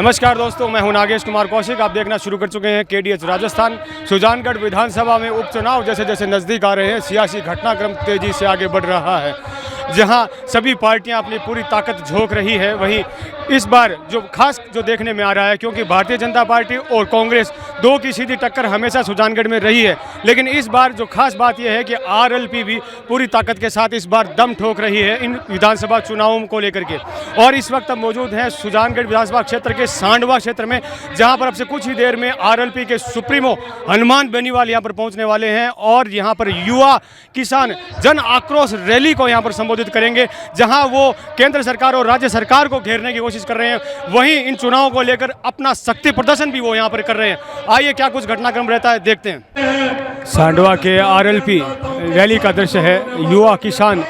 नमस्कार दोस्तों, मैं हूं नागेश कुमार कौशिक। आप देखना शुरू कर चुके हैं KDH राजस्थान। सुजानगढ़ विधानसभा में उपचुनाव जैसे जैसे नज़दीक आ रहे हैं, सियासी घटनाक्रम तेज़ी से आगे बढ़ रहा है। जहां सभी पार्टियां अपनी पूरी ताकत झोंक रही है, वहीं इस बार जो खास जो देखने में आ रहा है, क्योंकि भारतीय जनता पार्टी और कांग्रेस दो की सीधी टक्कर हमेशा सुजानगढ़ में रही है, लेकिन इस बार जो खास बात यह है कि RLP भी पूरी ताकत के साथ इस बार दम ठोक रही है इन विधानसभा चुनावों को लेकर के। और इस वक्त हम मौजूद हैं सुजानगढ़ विधानसभा क्षेत्र के सांडवा क्षेत्र में, जहां पर अब से कुछ ही देर में RLP के सुप्रीमो हनुमान बेनीवाल यहां पर पहुंचने वाले हैं और यहां पर युवा किसान जन आक्रोश रैली को यहां पर संबोधित करेंगे, जहां वो केंद्र सरकार और राज्य सरकार को घेरने की कोशिश कर रहे हैं। वहीं इन चुनावों को लेकर अपना शक्ति प्रदर्शन भी वो यहां पर कर रहे हैं। आइए क्या कुछ घटनाक्रम रहता है, देखते हैं। सांडवा के RLP रैली का दृश्य है। युवा किसान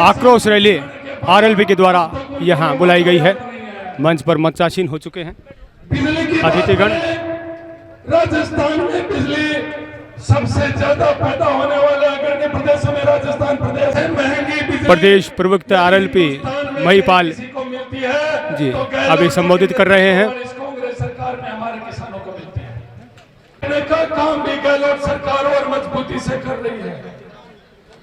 आक्रोश रैली RLP के द्वारा यहां बुलाई गई है। मंच पर मंचासीन हो चुके हैं अतिथिगण। राजस्थान में बिजली सबसे ज्यादा पैदा होने वाले अग्रणी प्रदेशों में राजस्थान प्रदेश है। महंगी बिजली प्रदेश प्रवक्ता RLP महिपाल जी अभी संबोधित कर रहे हैं। कांग्रेस सरकार में हमारे किसानों को मिलती है का काम भी गहलोत सरकार और मजबूती से कर रही है।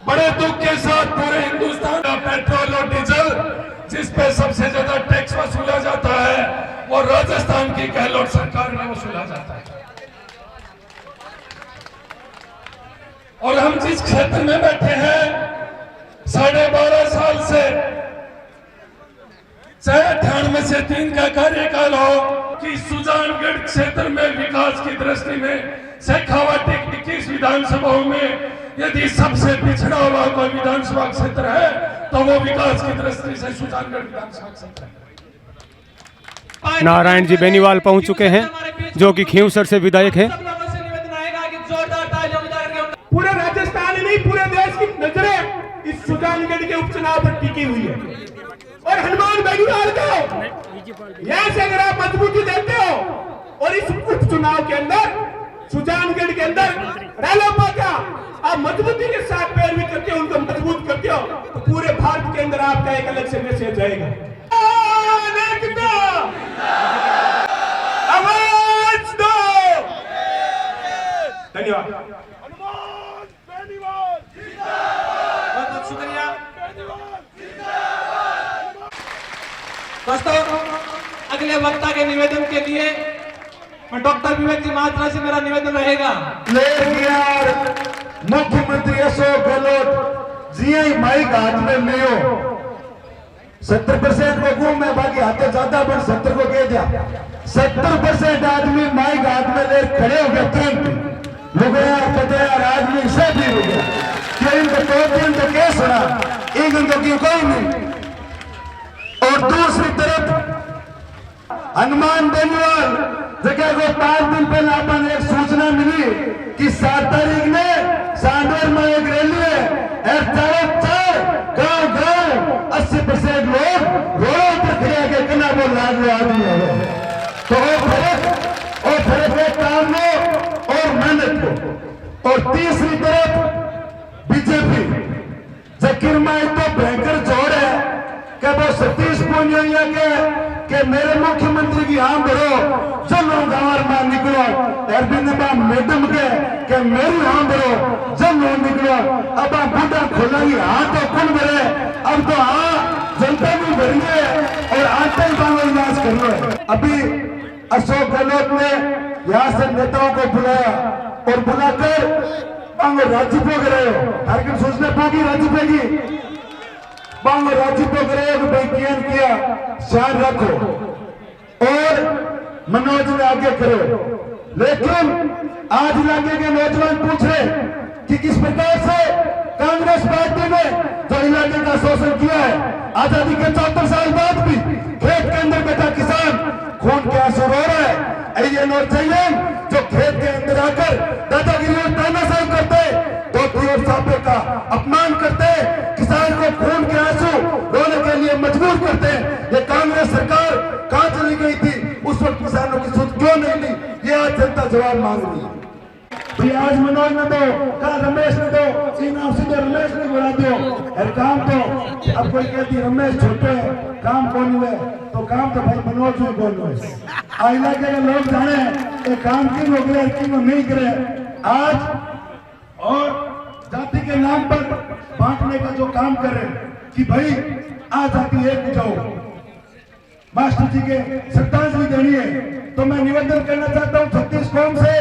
बड़े दुख के साथ पूरे हिंदुस्तान का पेट्रोल और डीजल जिस पे सबसे ज्यादा टैक्स वसूला जाता है, वो राजस्थान की गहलोत सरकार में वसूला जाता है। और हम जिस क्षेत्र में बैठे हैं, 12.5 साल से, चाहे 98 से 3 का कार्यकाल हो, कि सुजानगढ़ क्षेत्र में विकास की दृष्टि में शेखावाटी 21 विधानसभाओं में यदि सबसे पिछड़ा हुआ कोई विधानसभा क्षेत्र है तो वो विकास की दृष्टि से सुजानगढ़ विधानसभा क्षेत्र है। नारायण जी बेनीवाल पहुंच चुके हैं, जो कि खींवसर से विधायक हैं। पूरे राजस्थान नहीं, पूरे देश की नजरें इस सुजानगढ़ के उपचुनाव पर टिकी हुई है। और हनुमान बेनीवाल को यहां से अगर आप मजबूती देते हो और इस उपचुनाव के अंदर सुजानगढ़ के अंदर रालोपा का आप मजबूती के साथ पैरवी करते हो, उनको मजबूत करते हो, तो पूरे भारत के अंदर आपका एक अलग से मैसेज जाएगा। आवाज दो। धन्यवाद। बहुत बहुत शुक्रिया दोस्तों। अगले वक्ता के निवेदन के लिए मैं डॉक्टर विवेक जी महात्रा से मेरा निवेदन रहेगा। मुख्यमंत्री अशोक गहलोत जी माई घाट में लियो 70% को घूम में बाकी हाथे ज्यादा बन 70 को कह दिया। 70% आदमी माई घाट में ले खड़े हो गए। तुरंत हो गया पता यार आदमी से भी हो गया कि इनको 2 दिन तो क्या सुना, एक दिन तो क्यों कोई नहीं। और दूसरी तरफ हनुमान बेनीवाल जगह को 5 दिन पहले अपन एक सूचना मिली कि 7 तारीख में सांडवर में एक रैली है और गाँव 80% लोग रोड पर खड़े के कना बोल रहा आदमी है। तो वो फर्क है काम में और मेहनत को। और तीसरी तरफ बीजेपी जकीर माई तो भयंकर जोड़ है कि वो सतीश पूनिया के मेरे मुख्यमंत्री की आम भरो चलो गांव में निकलो। अरविंद मैडम के मेरी आम भरो चलो निकलो। अब आप बूटा खोलेंगे हाथ तो कौन भरे, अब तो जनता भी भरी है और आतंकवाद इलाज कर लो। अभी अशोक गहलोत ने यहाँ से नेताओं को बुलाया और बुलाकर राज्यपाल करे हर सोचने पागी राज्यपाल की बांग राज्यपाल करे किया शान रखो और मनोज ने आगे करो। लेकिन आज इलाके के नौजवान पूछ रहे कि किस प्रकार से कांग्रेस पार्टी ने जो इलाके का शोषण किया है, आजादी के 74 साल बाद भी खेत के अंदर बैठा किसान खून के आंसू रो रहा है। और चाहिए जो खेत के अंदर आकर दादागिरी और तानाशाही करते, धोती और साफे का अपमान करते, किसान को खून के आंसू रोने के लिए मजबूर करते हैं। ये कांग्रेस सरकार कहां चली गई थी, उस वक्त किसानों की सुध क्यों नहीं ली, ये आज जनता जवाब मांग रही है। कि आज मनोज ने दो, कल रमेश ने दो, नाम सीधे रमेश ने बुला दो। और काम तो अब कोई कहती रमेश छोटे काम कौन हुए, तो काम तो भाई मनोज ही कौन हुए। आ इलाके के लोग जाने ये काम की वो करे की वो नहीं करे। आज और जाति के नाम पर बांटने का जो काम करे कि भाई आज जाति एक हो जाओ, मास्टर जी के श्रद्धांजलि देनी है, तो मैं निवेदन करना चाहता हूं छत्तीस कौम से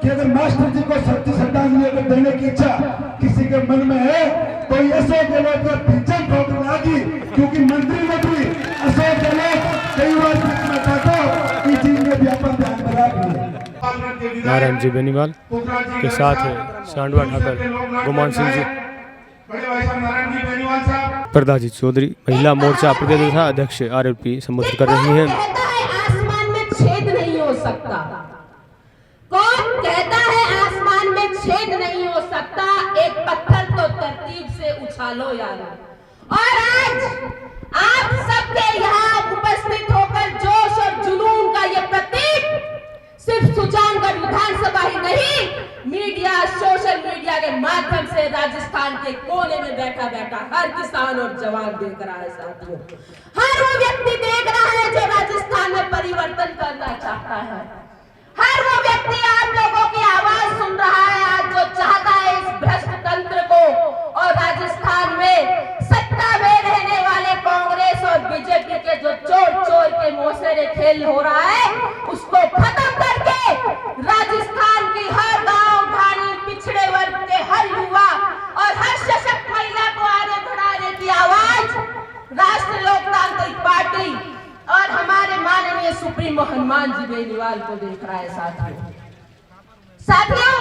कि अगर मास्टर जी को सच्ची श्रद्धांजलि अगर देने की इच्छा किसी के मन में है तो अशोक गहलोत को पीछे ठोकर लागी, क्योंकि मंत्री मंत्री अशोक गहलोत कई बार में चाहता इस चीज में भी अपन ध्यान रखिए। नारायण जी बेनीवाल के साथ है सांडवा ठाकर गुमान सिंह जी, बड़े भाई साहब नारायण जी बेनीवाल साहब, प्रदाजी चौधरी महिला मोर्चा प्रदेश तथा अध्यक्ष आरएलपी संबोधित कर रही हैं। कहता है आसमान में छेद नहीं हो सकता? कौन कहता है आसमान में छेद नहीं हो सकता? एक पत्थर तो तरतीब से उछालो यार। और आज आप सबके यहाँ उपस्थित होकर जोश और जुनून का ये प्रतीक सिर्फ सुजानगढ़ विधानसभा ही नहीं, मीडिया सोशल मीडिया के माध्यम से राजस्थान के कोने में बैठा बैठा हर किसान और जवान देख रहा है साथियों। हर वो व्यक्ति देख रहा है जो राजस्थान में परिवर्तन करना चाहता है। हर वो व्यक्ति आप लोगों की आवाज सुन रहा है आज, जो चाहता है इस भ्रष्ट तंत्र को और राजस्थान में सत्ता में रहने वाले कांग्रेस और बीजेपी के जो चोर चोर के मौसेरे खेल हो रहा है उसको खत्म करके राजस्थान की हर गांव ढाणी पिछड़े वर्ग के हर युवा और हर सशक्त महिला को आगे बढ़ाने की आवाज राष्ट्रीय लोकतांत्रिक पार्टी और हमारे माननीय सुप्रीमो हनुमान जी बेनीवाल को देख रहा है। साथियों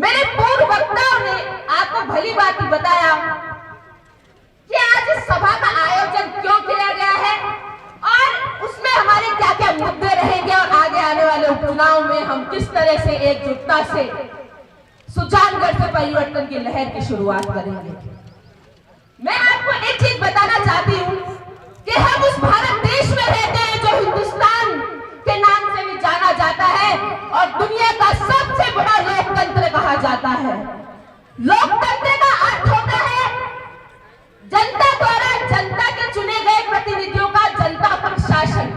मेरे पूर्व वक्ताओं ने आपको भली बात ही बताया कि आज इस सभा का आयोजन क्यों किया गया है और उसमें हमारे क्या क्या मुद्दे रहेंगे और आगे आने वाले उपचुनाव में हम किस तरह से एकजुटता से सुजानगढ़ से परिवर्तन की लहर की शुरुआत करेंगे। मैं आपको एक चीज बताना चाहती हूँ कि हम उस भारत देश में रहते हैं जो हिंदुस्तान के नाम से भी जाना जाता है और दुनिया का सबसे बड़ा लोकतंत्र कहा जाता है। लोकतंत्र का अर्थ होता है जनता द्वारा जनता के चुने गए प्रतिनिधियों का जनता पर शासन,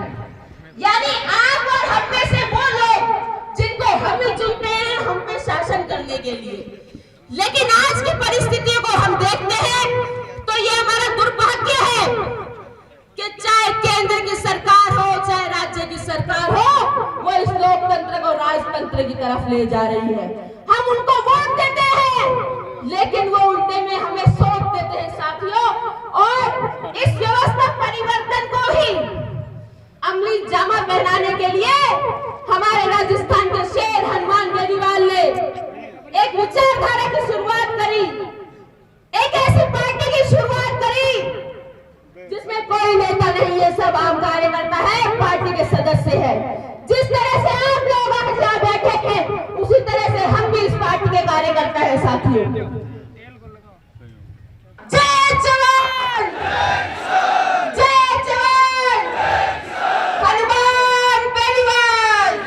यानी आप और हम में से वो लोग जिनको हम ही चुनते हैं हम पे शासन करने के लिए। लेकिन आज की परिस्थितियों को हम देखते हैं तो ये हमारा दुर्भाग्य है कि चाहे केंद्र की सरकार हो चाहे राज्य की सरकार हो, वो इस लोकतंत्र को राजतंत्र की तरफ ले जा रही है। हम उनको वोट देते हैं लेकिन वो उल्टे में हमें सौंप देते हैं साथियों। और इस व्यवस्था परिवर्तन को ही अमली जामा पहनाने के लिए हमारे राजस्थान के शेर हनुमान बेनीवाल ने एक विचारधारा की शुरुआत करी, एक ऐसी पार्टी की शुरुआत करी जिसमें कोई नेता नहीं है, सब आम कार्यकर्ता है, पार्टी के सदस्य है। जिस तरह से आप लोग आज यहाँ बैठे हैं उसी तरह से हम भी इस पार्टी के कार्यकर्ता है साथियों। जय जवान, जय जवान, हनुमान बेनीवाल,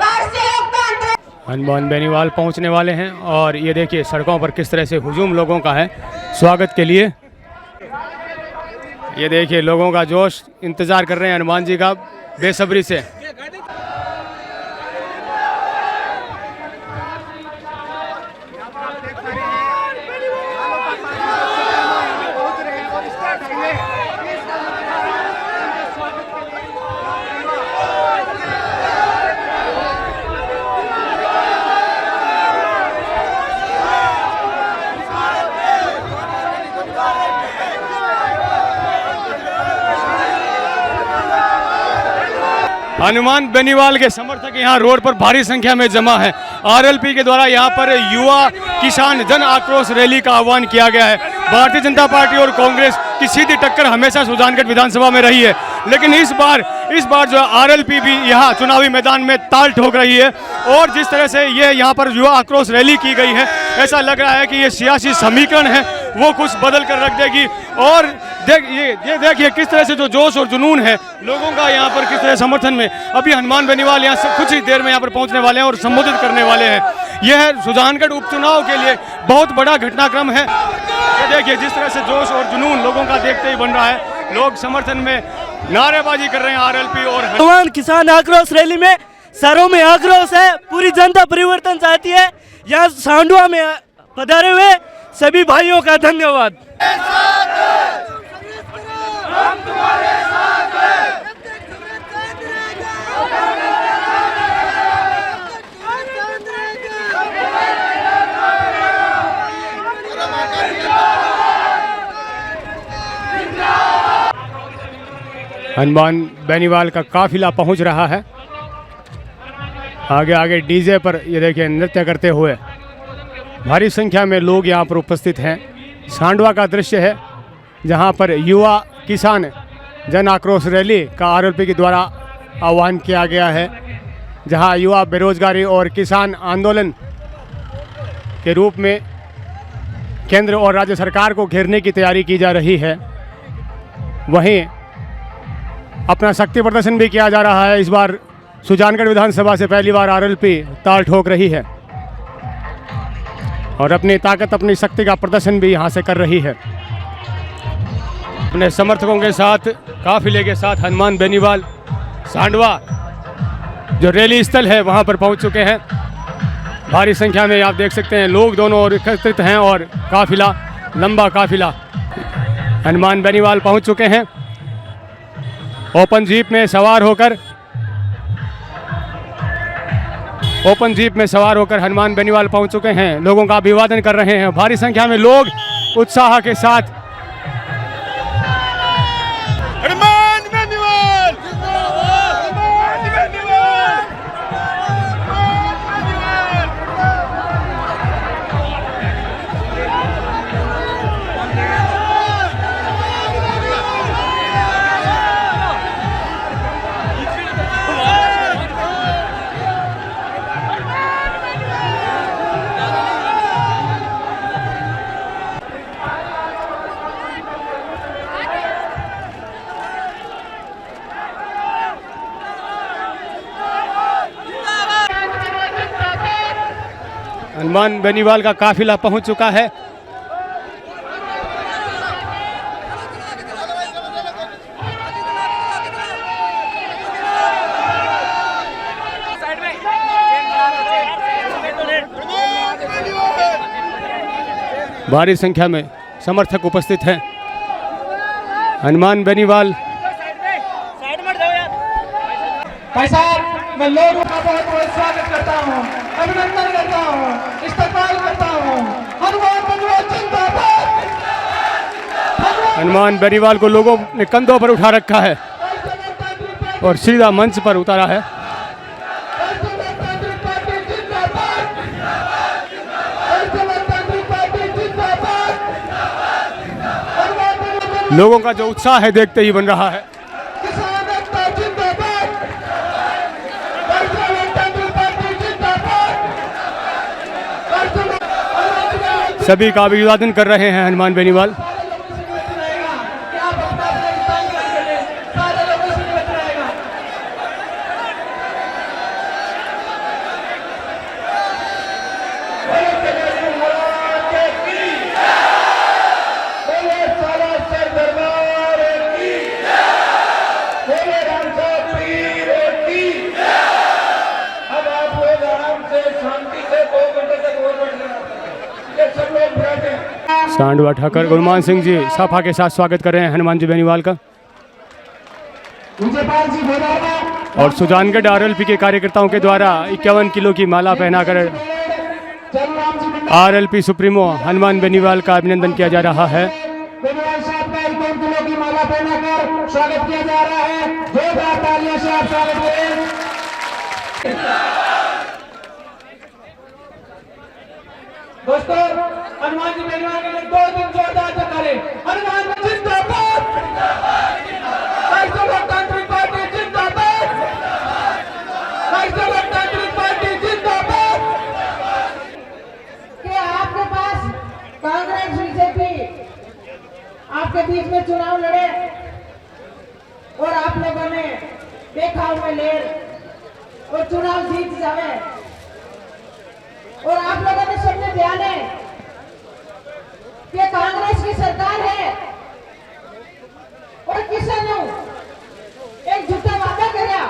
राष्ट्रीय लोकतंत्र। हनुमान बेनीवाल पहुंचने वाले हैं और ये देखिए सड़कों पर किस तरह से हुजूम लोगों का है स्वागत के लिए। ये देखिए लोगों का जोश, इंतजार कर रहे हैं हनुमान जी का बेसब्री से। हनुमान बेनीवाल के समर्थक यहाँ रोड पर भारी संख्या में जमा है। आरएलपी के द्वारा यहाँ पर युवा किसान जन आक्रोश रैली का आह्वान किया गया है। भारतीय जनता पार्टी और कांग्रेस की सीधी टक्कर हमेशा सुजानगढ़ विधानसभा में रही है, लेकिन इस बार जो आरएलपी भी यहाँ चुनावी मैदान में ताल ठोक रही है। और जिस तरह से ये यहाँ पर युवा आक्रोश रैली की गई है, ऐसा लग रहा है कि ये सियासी समीकरण है वो कुछ बदल कर रख देगी। और ये देखिए किस तरह से जो जोश और जुनून है लोगों का यहाँ पर, किस तरह समर्थन में। अभी हनुमान बेनीवाल यहाँ से कुछ ही देर में यहाँ पर पहुँचने वाले हैं और संबोधित करने वाले हैं। यह है सुजानगढ़ उपचुनाव के लिए बहुत बड़ा घटनाक्रम है। ये देखिए जिस तरह से जोश और जुनून लोगों का देखते ही बन रहा है। लोग समर्थन में नारेबाजी कर रहे हैं आरएलपी और नौजवान किसान आक्रोश रैली में शहरों में आक्रोश है। पूरी जनता परिवर्तन चाहती है। यहाँ सांडवा में पधारे हुए सभी भाइयों का धन्यवाद। हनुमान बेनीवाल का काफिला पहुंच रहा है। आगे आगे डीजे पर ये देखिए नृत्य करते हुए भारी संख्या में लोग यहाँ पर उपस्थित हैं। सांडवा का दृश्य है जहाँ पर युवा किसान जन आक्रोश रैली का आरएलपी के द्वारा आह्वान किया गया है, जहाँ युवा बेरोजगारी और किसान आंदोलन के रूप में केंद्र और राज्य सरकार को घेरने की तैयारी की जा रही है। वहीं अपना शक्ति प्रदर्शन भी किया जा रहा है। इस बार सुजानगढ़ विधानसभा से पहली बार आरएलपी ताल ठोक रही है और अपनी ताकत अपनी शक्ति का प्रदर्शन भी यहाँ से कर रही है। अपने समर्थकों के साथ काफिले के साथ हनुमान बेनीवाल सांडवा जो रैली स्थल है वहाँ पर पहुँच चुके हैं। भारी संख्या में आप देख सकते हैं लोग दोनों ओर एकत्रित हैं और काफिला लंबा काफिला हनुमान बेनीवाल पहुँच चुके हैं। ओपन जीप में सवार होकर हनुमान बेनीवाल पहुंच चुके हैं। लोगों का अभिवादन कर रहे हैं। भारी संख्या में लोग उत्साह के साथ हनुमान बेनीवाल हनुमान बेनीवाल का काफिला पहुंच चुका है। भारी संख्या में समर्थक उपस्थित हैं। हनुमान बेनीवाल भाई साहब, मैं लोगों का बहुत बहुत स्वागत करता हूँ, अभिनंदन करता हूँ, इस्तकबाल करता हूँ। हनुमान बेनीवाल जिंदाबाद। हनुमान बेनीवाल को लोगों ने कंधों पर उठा रखा है और सीधा मंच पर उतारा है। लोगों का जो उत्साह है देखते ही बन रहा है। सभी का अभिवादन कर रहे हैं हनुमान बेनीवाल। सांडवा ठाकर गुरमान सिंह जी सफा के साथ स्वागत कर रहे हैं हनुमान जी बेनीवाल का। और सुजानगढ़ आरएलपी के कार्यकर्ताओं के द्वारा 51 किलो की माला पहनाकर आरएलपी सुप्रीमो हनुमान बेनीवाल का अभिनंदन किया जा रहा है। बेनीवाल साहब का 51 किलो की माला पहनाकर स्वागत किया जा रहा है। जोरदार तालियों से आप स्वागत करें। दोस्तों, हनुमान जी बेनीवाल के लिए 2 दिन जोरदार जयकारे। हनुमान जिंदाबाद, राष्ट्रीय लोकतांत्रिक पार्टी जिंदाबाद, राष्ट्रीय लोकतांत्रिक पार्टी जिंदाबाद। कि आपके पास कांग्रेस बीजेपी आपके बीच में चुनाव लड़े और आप लोगों ने बेखाव में ले और चुनाव जीत जावे और आप लोगों ने सबने ध्यान है कि कांग्रेस की सरकार है और किसानों एक झूठा वादा कराया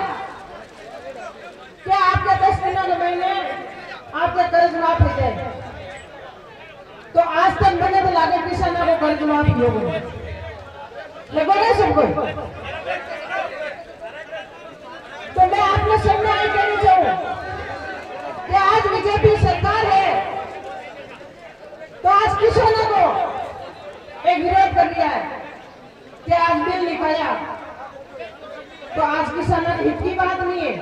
कि आपके 10 दिनों के महीने आपका कर्ज माफ हो जाए। तो आज तक मैंने तो लागे किसानों को कर्ज माफ किया लगोगे सबको। तो मैं आपने सामने आई कहनी चाहूँ कि आज बीजेपी सरकार है तो आज किसानों को एक विरोध कर दिया है कि आज बिल लिखाया तो आज किसानों के हित की बात नहीं है,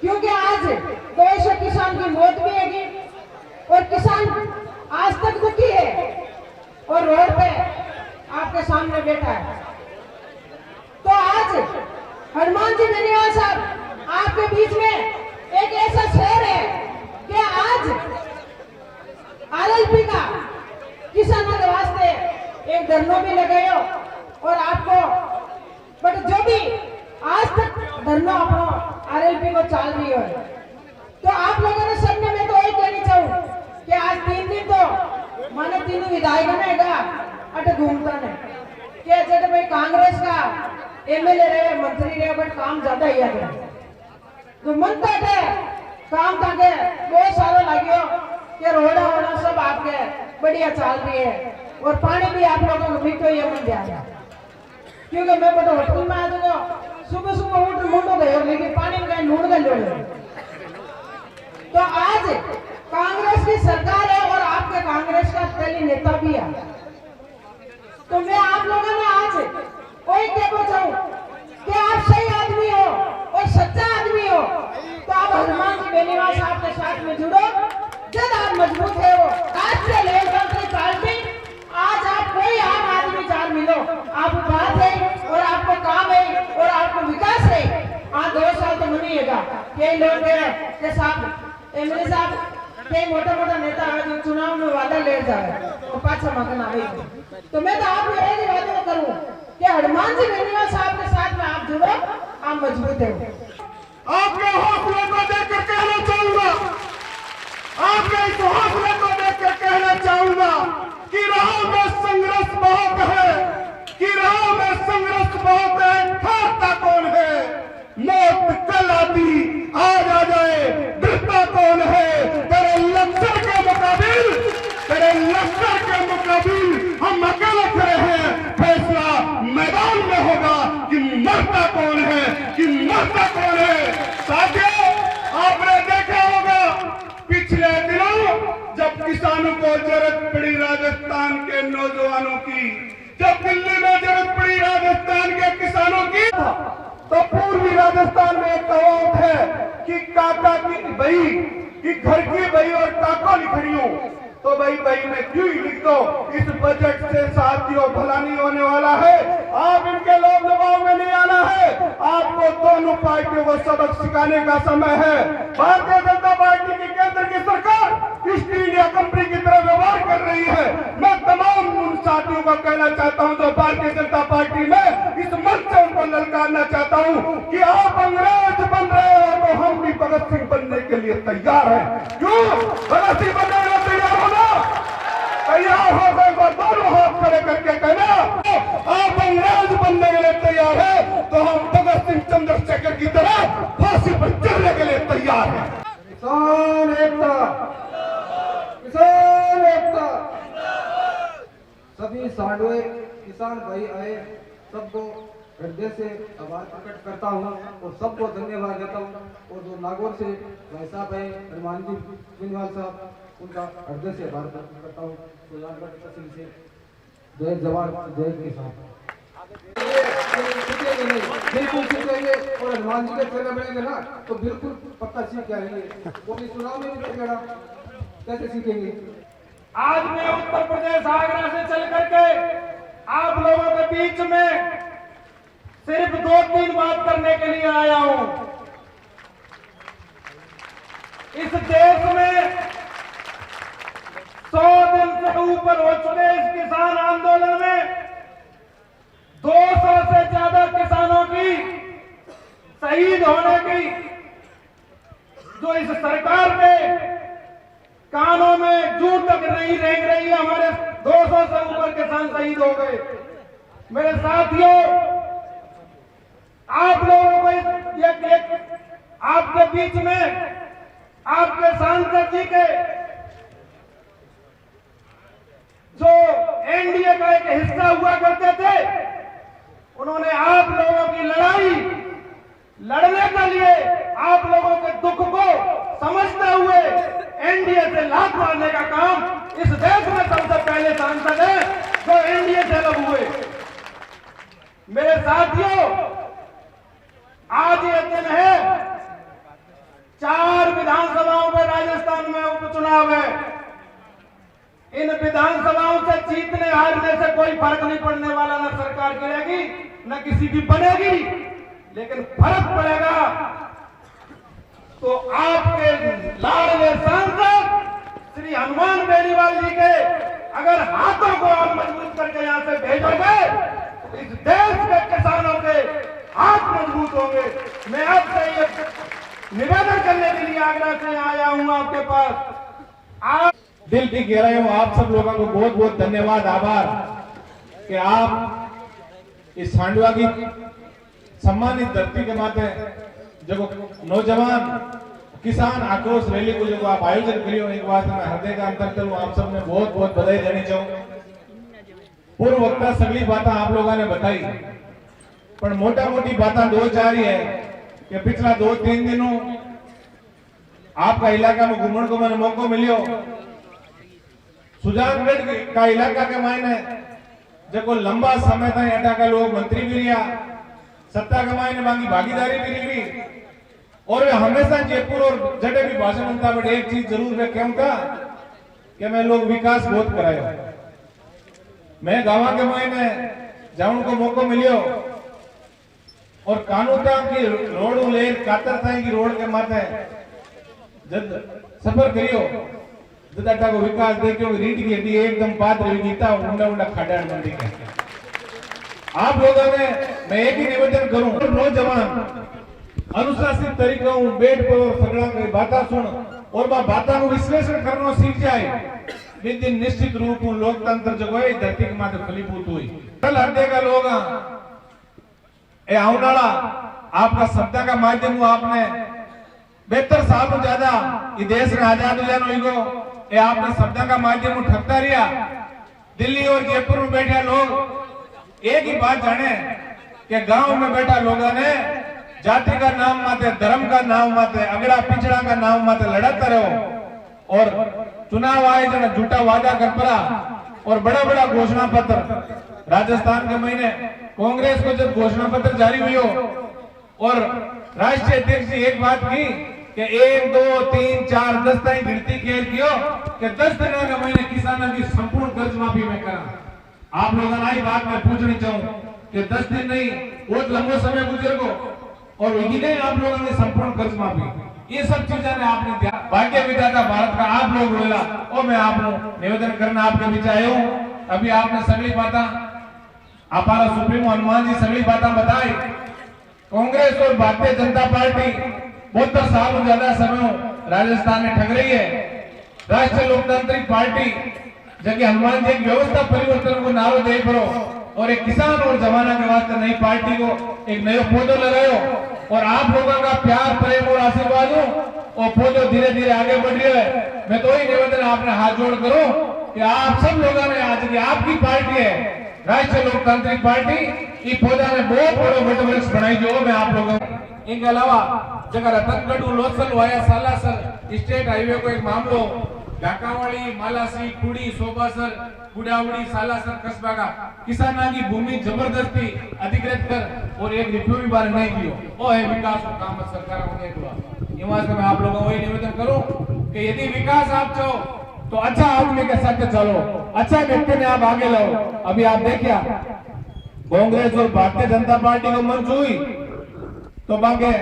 क्योंकि आज 200 किसान की मौत भी है और किसान आज तक दुखी है और रोड पे आपके सामने बैठा है। तो आज हनुमान जी बेनीवाल साहब आपके बीच में एक ऐसा शहर है कि आज आरएलपी का किसानों के वास्ते एक धरना भी लगायो और आपको बट जो भी आज तक धरना अपना आरएलपी को चाल रही हो तो आप लोगों ने सबने मैं तो वही कहनी चाहूँ कि आज 3 दिन तो माने तीनों विधायकों ने अट घूमता ने कि जब भाई कांग्रेस का एमएलए रहे मंत्री रहे बट काम ज्यादा ही है तो मन तक है काम तक है बहुत सारा लगियो कि रोड़ा वोड़ा सब आपके बढ़िया चल रही है और पानी भी आप लोगों को मीठो ये मिल जाएगा, क्योंकि मैं बड़ा होटल में आ जाऊंगा सुबह सुबह उठ मुंडो गए लेकिन पानी में कहीं ढूंढ गए। तो आज कांग्रेस की सरकार है और आपके कांग्रेस का पहले नेता भी है। तो मैं आप लोगों ने आज कोई कहना चाहूँ कि आप सही आदमी हो और सच्चा आदमी हो तो आप हनुमान जी बेनीवाल साहब के साथ में जुड़ो। जब आप मजबूत है वो राष्ट्रीय लोकतांत्रिक पार्टी आज आप कोई आम आदमी चार मिलो आप बात है और आपको काम है और आपको विकास है। आज 2 साल तो मनिएगा कई लोग के साथ एमएलए साहब कई मोटा मोटा नेता है जो चुनाव में वादा ले जाए और पाछा मगन आवे। तो मैं तो आपको यही वादा करूं कि हनुमान जी बेनीवाल साहब के साथ में आप जुड़ो, आप मजबूत है। आपके हौसले को देखकर कहना चाहूंगा, आपके इस हौसले को देखकर कहना चाहूंगा कि राह में संघर्ष बहुत है, कि राह में संघर्ष बहुत है, हारता कौन है? मौत कल आती आज आ जाए, डरता कौन है? तेरे लश्कर के मुकाबिल हम अकेले खड़े हैं। फैसला मैदान में होगा कि मरता कौन है, कि मरता कौन है। साथियों, आपने देखा होगा पिछले दिनों जब किसानों को जरूरत पड़ी राजस्थान के नौजवानों की, जब दिल्ली में जरूरत पड़ी राजस्थान के किसानों की, तो पूर्वी राजस्थान में एक कहावत है कि काका की बही, कि घर की बही और काका लिखड़ी हो तो भाई में क्यों ही लिख दो। इस बजट से साथियों भला नहीं होने वाला है। आप इनके लोग दबाव में नहीं आना है। आपको दोनों पार्टियों को सबक सिखाने का समय है। भारतीय जनता पार्टी की केंद्र की सरकार ईस्ट इंडिया कंपनी की तरह व्यवहार कर रही है। मैं तमाम उन साथियों को कहना चाहता हूं जो भारतीय जनता पार्टी में इस मंच से उनको ललकारना चाहता हूं कि आप अंग्रेज बन रहे हो तो हम भी भगत सिंह बनने के लिए तैयार हैं। क्यों भगत सिंह बनने के लिए तैयार हो? तैयार हो गए तो दोनों हाथ खड़े करके कहना आप अंग्रेज बनने के लिए तैयार है तो हम भगत सिंह चंद्रशेखर की तरह फांसी पर चढ़ने के लिए तैयार हैं। किसान एकता, किसान एकता। सभी सांडवे किसान भाई आए सबको हृदय से आभार प्रकट करता हूँ और सबको धन्यवाद देता हूँ। और जो नागौर से भाई साहब है हनुमान जी बेनीवाल साहब, उनका हृदय से आभार प्रकट करता हूँ। सुजानगढ़ तहसील से जय जवान जय किसान। बिल्कुल सीखेंगे और हनुमान जी के चेहरे बनेंगे ना तो बिल्कुल पक्का सीख जाएंगे। वो भी चुनाव में भी सीखेगा, कैसे सीखेंगे? आज मैं उत्तर प्रदेश आगरा से चल करके आप लोगों के बीच में सिर्फ 2-3 बात करने के लिए आया हूं। इस देश में 100 दिन से से ऊपर हो चुके इस किसान आंदोलन में 200 से ज्यादा किसानों की शहीद होने की जो इस सरकार के कानों में जू तक नहीं रेंग रही है, हमारे 200 से ऊपर किसान शहीद हो गए। मेरे साथियों, आप लोगों को एक आपके बीच में आपके सांसद जी के जो एनडीए का एक हिस्सा हुआ करते थे, उन्होंने आप लोगों की लड़ाई लड़ने के लिए आप लोगों के दुख को समझते हुए एनडीए से लात मारने का काम इस देश में सबसे पहले सांसद है जो एनडीए से अलग हुए। मेरे साथियों, आज ये दिन है, 4 विधानसभाओं में राजस्थान में उपचुनाव है। इन विधानसभाओं से जीतने हारने से कोई फर्क नहीं पड़ने वाला, न सरकार गिरेगी न किसी की बनेगी, लेकिन फर्क पड़ेगा तो आपके लाडले सांसद श्री हनुमान बेनीवाल जी के अगर हाथों को आप मजबूत करके यहां से भेजोगे तो इस देश के किसानों के हाथ मजबूत होंगे। मैं आपसे ये निवेदन करने के लिए आगरा से आया हूं आपके पास। आप दिल की गहराइयों आप सब लोगों को बहुत बहुत धन्यवाद, आभार कि आप इस सांडवा की सम्मानित धरती के माथे जो नौजवान किसान आक्रोश रैली को जो आप आयोजन करियो, एक बात मैं हृदय का अंतर करूं, आप सबने बहुत बहुत बधाई देनी चाहूं। पूर्व वक्ता सगली बातें आप लोगों ने बताई, पर मोटा मोटी बातें 2-4 ही है कि पिछला 2-3 दिनों आपका इलाका में घूमने को मैंने मौका मिलियो। सुजानगढ़ का इलाका के मायने जो लंबा समय तक अटा का लोग मंत्री भी रहा, सत्ता के मायने बाकी भागीदारी भी रही, और वे हमेशा जयपुर और जड़े भी भाषण होता, बट एक चीज जरूर वे क्यों था कि मैं लोग विकास बहुत कराया। मैं गांव के मायने जाऊं को मौका मिलियो और कानूता की रोड ले कातर की रोड के माथे जब सफर करियो दादा को विकास देखियो, रीट की हड्डी एकदम पात्र गीता उंडा उंडा खाड़ा मंडी के। आप लोगों ने मैं एक ही निवेदन करूं, नौजवान अनुशासित तरीका बैठ पर सगड़ा की बातें सुन और बातों को विश्लेषण करना सीख जाए, जिस दिन निश्चित रूप में लोकतंत्र जो है धरती के माथे फलीभूत हुई। कल हड्डे का लोग ए आउनाला आपका शब्द का माध्यम हुआ, आपने 72 साल से ज्यादा ये देश में आजाद हो जानो ये आपने शब्द का माध्यम उठता रहा। दिल्ली और जयपुर में बैठे लोग एक ही बात जाने कि गांव में बैठा लोगों ने जाति का नाम माते, धर्म का नाम माते, अगड़ा पिछड़ा का नाम माते लड़ाता रहो और चुनाव आए जो झूठा वादा कर पड़ा और बड़ा बड़ा घोषणा पत्र। राजस्थान के महीने कांग्रेस को जब घोषणा पत्र जारी हुई और राष्ट्रीय अध्यक्ष जी एक बात की कि 1, 2, 3, 4, 10 तक गिनती खेल कियो कि 10 दिन के महीने किसानों की संपूर्ण कर्ज माफी में करा। आप लोगों ने बात मैं पूछनी चाहूं कि 10 दिन नहीं बहुत लंबा समय गुजर गो और इन्हीं आप लोगों ने संपूर्ण कर्ज माफी, ये सब चीजें ने आपने भाग्य विधाता भारत का आप लोग बोला और मैं आप निवेदन करना आपके बीच आया हूँ। अभी आपने सगली बातें हमारा सुप्रीमो हनुमान जी सगली बातें बताई। कांग्रेस और भारतीय जनता पार्टी 72 साल से ज्यादा समय राजस्थान में ठग रही है। राष्ट्रीय लोकतांत्रिक पार्टी जबकि हनुमान जी की व्यवस्था परिवर्तन को नारो दे करो और एक किसान और जमाना के वास्ते नई पार्टी को एक नया पौधो लगायो और आप लोगों का प्यार प्रेम और आशीर्वाद हो और पौधो धीरे धीरे आगे बढ़ रही है। मैं तो ही निवेदन आपने हाथ जोड़ करूं कि आप सब लोगों ने आज की आपकी पार्टी है राष्ट्रीय लोकतांत्रिक पार्टी, ये पौधा ने बहुत बड़ा वट वृक्ष बनाई जो मैं आप लोगों इनके अलावा जगह Ratangarh Lothal via Salasar state highway को एक मामलो ढाकावाड़ी मालासी कुड़ी सोबासर कुड़ावड़ी सालासर कस्बा का किसानों की भूमि जबरदस्ती अधिकृत कर और एक रिव्यू भी बार नहीं कियो वो है विकास का काम सरकार को नहीं हुआ। ये वास्ते मैं आप लोगों को ये निवेदन करूं कि यदि विकास आप चाहो तो अच्छा आदमी के साथ चलो, अच्छा व्यक्ति ने आप आगे लाओ। अभी आप देखिए कांग्रेस और भारतीय जनता पार्टी को मंच हुई तो बांगे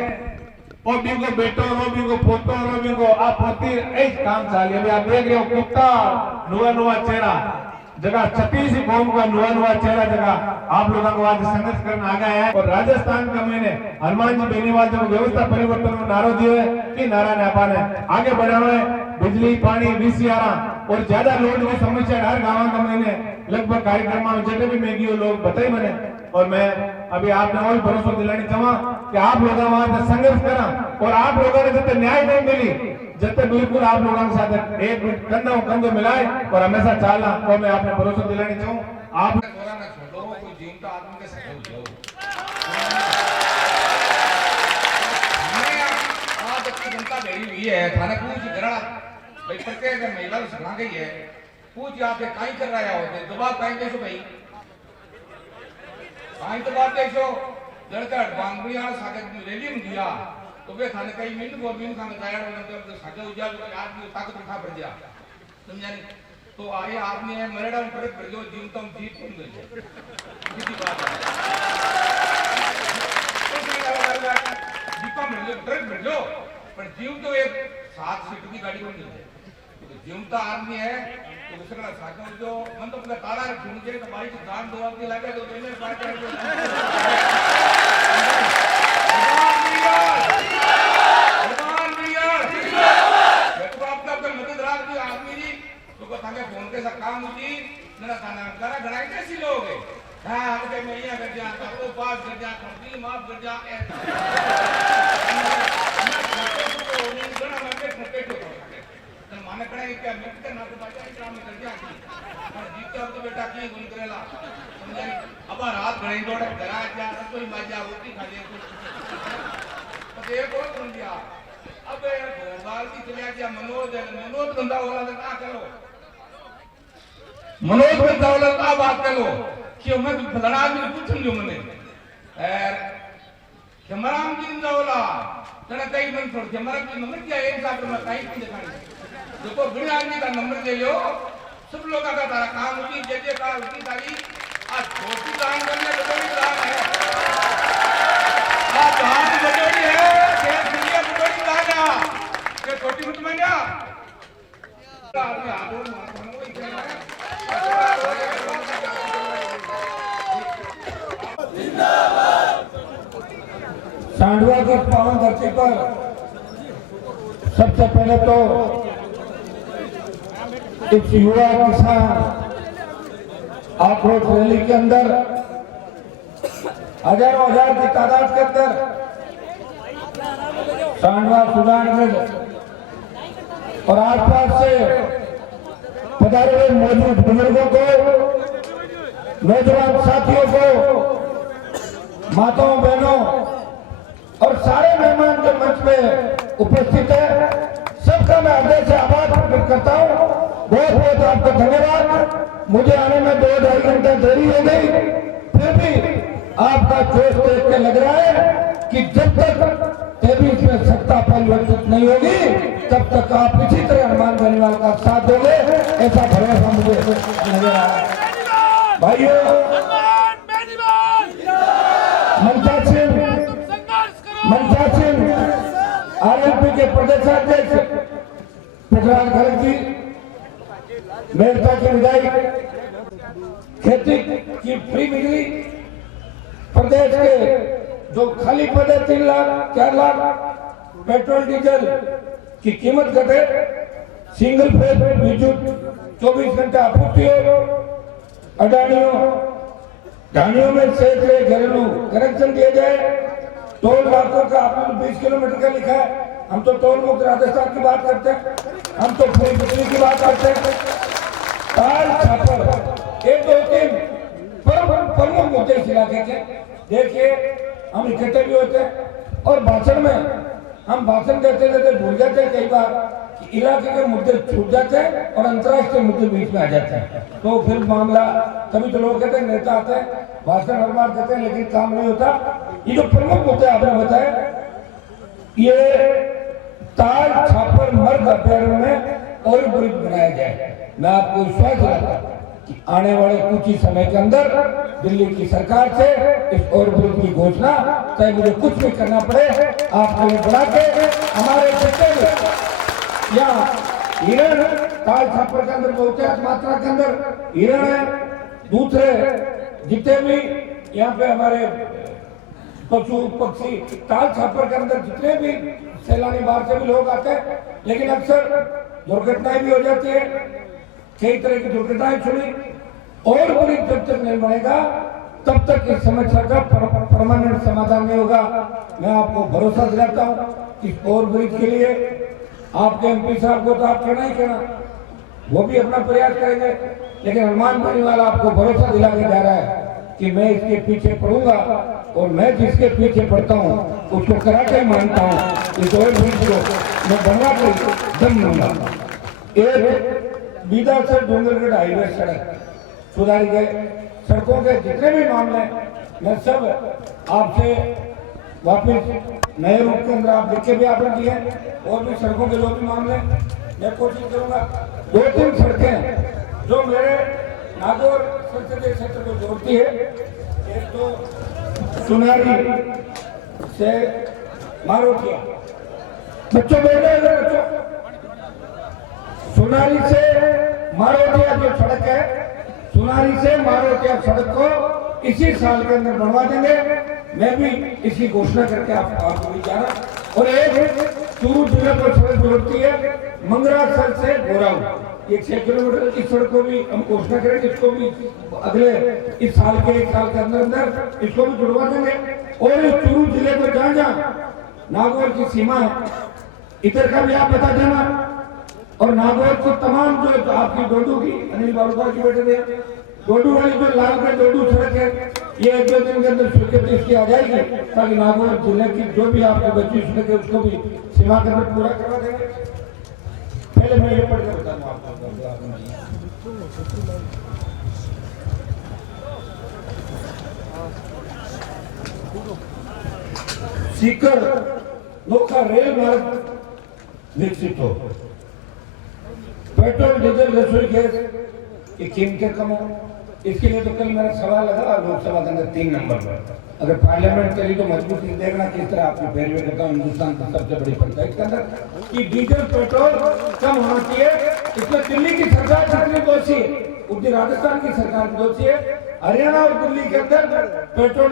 और बिंगो बेटो रो बिंगो पोतो रो बिंगो आप होती ऐस काम चालिए। अभी आप देख रहे हो कितना नुआ चेहरा जगह छत्तीस कौम का नुआ चेहरा जगह आप लोगों को आज संघर्ष करना आ गया है। और राजस्थान का मैंने हनुमान जी बेनीवाल जो व्यवस्था परिवर्तन में नारो दियो है कि नारा ने अपाने आगे बढ़ाओ है। बिजली पानी वीसीआर और ज्यादा लोड की समस्या हर गांव का मैंने लगभग कार्यक्रम में जितने भी मैं गयो लोग बताई मैंने। और मैं अभी आपने और भरोसा दिलानी चाहूँ कि आप लोग वहां संघर्ष करा और आप लोगों ने जब न्याय नहीं मिली जब बिल्कुल आप लोगों के साथ एक मिनट कंधे मिलाए और हमेशा चालना। और मैं आपने भरोसा दिलानी चाहूँ आप जनता भेड़ी हुई है थाने पूछ करा भाई प्रत्येक महिला सुना गई है पूछ आप कहीं कर रहा है दबाव कहीं देखो भाई कहीं तो बात देखो लड़का बांगड़ी वाला सागर रैली में दिया तो वे थाने कई मिनट वो मिनट खाने तैयार हो गए सागर उजाल आदमी ताकत रखा पड़ गया समझा नहीं। तो आए आदमी है मरेड़ा में पड़े जो जीवतम जीत बन गई किसी बात दीपा मिल लो ट्रक मिल लो पर जीव तो एक 7 सीट की गाड़ी बन गई तो जीवता आदमी है तो दूसरा सागर जो मन तो अपना तारा ढूंढ के तो बाइक दान दो आदमी लगा तो मैंने पार कर फोन के साथ काम होती ना थाना करा घड़ाई कैसी लोग है हां हम के मैया कर जा तो पास कर जा कंपनी माफ कर जा माने कड़ा क्या मैं के ना तो बाजा काम कर जा जीत तो बेटा की गुण करेला समझ अब रात घड़ी दौड़ घरा जा कोई मजा रोटी खा ले तो ये कौन सुन दिया अब भोपाल की चलिया गया मनोज बंदा वाला ने क्या करो मनोज बंदा वाला का बात करो कि मैं फलाना आदमी ने पूछन जो मैंने यार कैमराम जी ने बोला तना कई मन छोड़ कैमरा की नंबर क्या एक साथ में कहीं भी दिखाई देखो बिना आदमी का नंबर ले लो सब लोग का तारा काम होती जैसे का होती सारी आज छोटी काम करने बड़ी काम है आज हाथ बड़ी है खेत दुनिया बड़ी काम है के छोटी मत मानिया आदमी आदमी मानो इतना सांडवा की पावन धरती पर सबसे पहले तो इस युवा किसान आक्रोश रैली के अंदर हजारों हजार की तादाद के अंदर सांडवा सुजानगढ़ और आसपास से पधारे हुए मौजूद बुजुर्गों को नौजवान साथियों को माताओं बहनों और सारे मेहमान जो मंच में उपस्थित है सबका मैं हृदय से आभार प्रकट करता हूँ। बहुत बहुत आपका धन्यवाद। मुझे आने में 2-2.5 घंटे देरी हो गई फिर भी आपका जोश देख के लग रहा है कि जब तक 23 में सत्ता परिवर्तित नहीं होगी तब तक आप इसी तरह हनुमान बेनीवाल का साथ दोगे ऐसा भरोसा मुझे नजर आ रहा है। भाइयों मनसा सिंह आरएलपी के प्रदेशाध्यक्ष प्रहलाद खड़ग जी मेरठा के विधायक खेती की फ्री बिजली प्रदेश के जो खाली पद है 3 लाख 4 लाख पेट्रोल डीजल की कीमत घटे सिंगल फेज विद्युत 24 घंटे आपूर्ति हो ढानियों में से घरेलू कनेक्शन दिया जाए। टोल नाकों का आपने 20 किलोमीटर का लिखा है हम तो टोल मुक्त राजस्थान की बात करते हैं हम तो फ्री बिजली की बात करते हैं। ताल छापर 1-2-3 प्रमुख मुद्दे इस इलाके के देखिए हम इकट्ठे भी होते हैं और भाषण में हम भाषण देते देते भूल जाते हैं कई बार कि इलाके के मुद्दे छूट जाते हैं और अंतर्राष्ट्रीय मुद्दे बीच में आ जाते हैं तो फिर मामला तभी तो लोग कहते हैं नेता आते हैं भाषण हर बार देते हैं लेकिन काम नहीं होता। ये जो प्रमुख मुद्दे आपने बताए ये ताल छापर मर्ग अभ्यारण्य में और ब्रिज बनाया जाए। मैं आपको विश्वास दिलाता कि आने वाले कुछ ही समय के अंदर दिल्ली की सरकार से इस ओवरब्रिज की घोषणा, चाहे मुझे कुछ भी करना पड़े, आप आगे बढ़ा के हमारे जितने भी यहाँ हिरण ताल छापर के अंदर बहुतायत मात्रा के अंदर हिरण है, दूसरे जितने भी यहाँ पे हमारे पशु पक्षी ताल छापर के अंदर जितने भी सैलानी बाहर से भी लोग आते हैं, लेकिन अक्सर दुर्घटनाएं भी हो जाती है। कई तरह की दुर्घटनाएं सुनी, और ब्रिज जब तक नहीं बनेगा तब तक इस समस्या का परमानेंट समाधान नहीं होगा। मैं आपको भरोसा दिलाता हूँ कि ओवर ब्रिज के लिए आपके एमपी साहब को तो आप कहना ही कहना, वो भी अपना प्रयास करेंगे, लेकिन हनुमान बेनीवाल आपको भरोसा दिला के जा रहा है कि मैं इसके पीछे पड़ूंगा, और मैं जिसके पीछे पड़ता हूँ उसको करा के मानता हूँ। इस ओवर ब्रिज को मैं बनवा कर दम लूंगा। एक बीदा से डूंगरगढ़ हाईवे सड़क सुधारी गए, सड़कों के जितने भी मामले मैं सब आपसे वापिस नए रूप के अंदर आप लिख के भी आपने दिए, और भी सड़कों के जो भी मामले मैं कोशिश करूंगा। 2-3 सड़कें जो मेरे नागौर संसदीय क्षेत्र को जोड़ती है, एक तो सुनारी से मारोटिया, बच्चों बोल रहे हैं बच्चों, सुनारी से मारोटिया जो सड़क है, सुनारी से मारोटिया सड़क को इसी साल के अंदर बनवा देंगे। मैं भी इसी घोषणा करके आपको भी जाना। और एक चूरू जिले पर सड़क जोड़ती है मंगरासर से गोराऊ, ये 6 किलोमीटर की सड़क को भी हम घोषणा करेंगे, इसको भी अगले इस साल के 1 साल के अंदर अंदर इसको भी जुड़वा देंगे। और इस चूरू जिले में जहाँ जहाँ नागौर की सीमा है, इधर का भी आप बता देना। और नागौर की तमाम जो आपकी डोडू की अनिल बाबूपाल की बेटे थे, डोडू वाली जो लालगढ़ डोडू सड़क है, ये 1-2 दिन के अंदर स्वीकृति इसकी आ जाएगी, ताकि नागौर जिले की जो भी आपकी बची सड़क है उसको भी सीमा के अंदर पूरा करवा देंगे। पहले मैं ये पढ़ के बता दूं आपको। सीकर नौका रेल मार्ग विकसित हो, पेट्रोल डीजल रसोई गैस की कीमतें कम हो, इसके लिए तो कल मेरा सवाल लगा लोकसभा के अंदर 3 नंबर पर। अगर पार्लियामेंट चली तो मजबूती देखना किस तरह आपकी पैरवी करता हूँ हिंदुस्तान की सबसे बड़ी पंचायत के अंदर कि डीजल पेट्रोल कम होना चाहिए। इसमें दिल्ली की सरकार कितनी दोषी है, उधर राजस्थान की सरकार दोषी है। हरियाणा और दिल्ली के अंदर पेट्रोल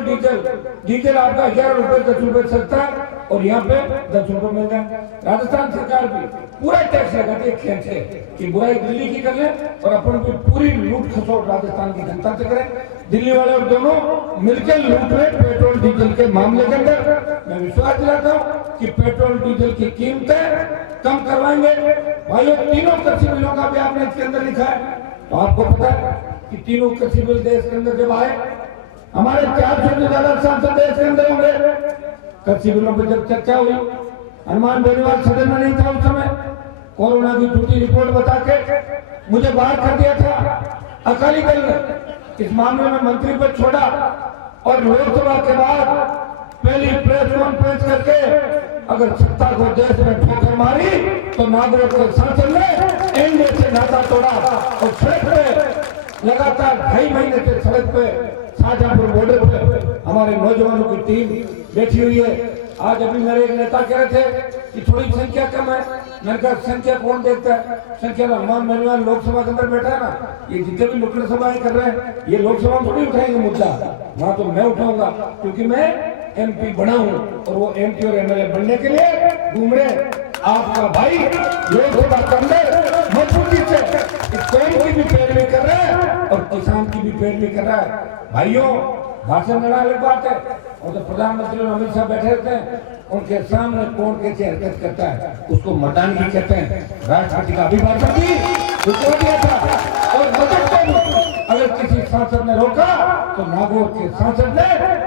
डीजल आपका 11 रुपए 10 रुपए सस्ता है, और यहाँ पे 10 रुपए मिल जाए। राजस्थान सरकार भी पूरा टैक्स लगाती है खेत से कि बुराई दिल्ली की कर ले, और अपन की पूरी लूट खसोट राजस्थान की जनता से करें। दिल्ली वाले और दोनों मिलकर लूट रहे पेट्रोल डीजल के मामले के अंदर। मैं विश्वास दिलाता हूँ कि पेट्रोल डीजल की कीमतें कम करवाएंगे। भाइयों, तीनों कृषि बिलों का भी आपने इसके अंदर लिखा है, तो आपको पता है कि तीनों कृषि बिल देश के अंदर जब आए, हमारे 400 से ज्यादा सांसद देश के अंदर होंगे। कृषि बिलों पर जब चर्चा हुई, हनुमान बेनीवाल सदन में नहीं था उस समय, कोरोना की झूठी रिपोर्ट बता के मुझे बाहर कर दिया था। अकाली दल ने इस मामले में मंत्री पद छोड़ा, और लोकसभा के बाद पहली प्रेस कॉन्फ्रेंस करके अगर सत्ता को देश में ठोकर मारी तो नागौर के सांसद ने एनडीए से नाता तोड़ा, और सड़क पे लगातार 2.5 महीने से सड़क पे शाहजहांपुर बॉर्डर पे हमारे नौजवानों की टीम बैठी हुई है। आज अभी मेरे एक नेता कह रहे थे कि थोड़ी संख्या कम है, मैंने कहा संख्या कौन देखता है, संख्या हनुमान बेनीवाल लोकसभा के अंदर बैठा है ना, ये जितने भी लोकसभा सभाएं कर रहे हैं ये लोकसभा थोड़ी उठाएंगे मुद्दा, वहां तो मैं उठाऊंगा, क्योंकि मैं एमपी बना हूं, और वो एमपी और एमएलए बनने के लिए घूम रहे। आपका भाई लोकसभा के अंदर मजबूती से इस कौम की भी पैरवी कर रहा है और किसान की भी पैरवी कर रहा है। भाइयों, भाषण देना अलग बात है, और तो प्रधानमंत्री और अमित शाह बैठे रहते हैं, उनके सामने कौन कैसे हरकत करता है उसको मतदान भी कहते हैं। राष्ट्रपति का अभिभाषण भी रुकवा दिया था, और बजट को अगर किसी सांसद ने रोका तो नागौर के सांसद ने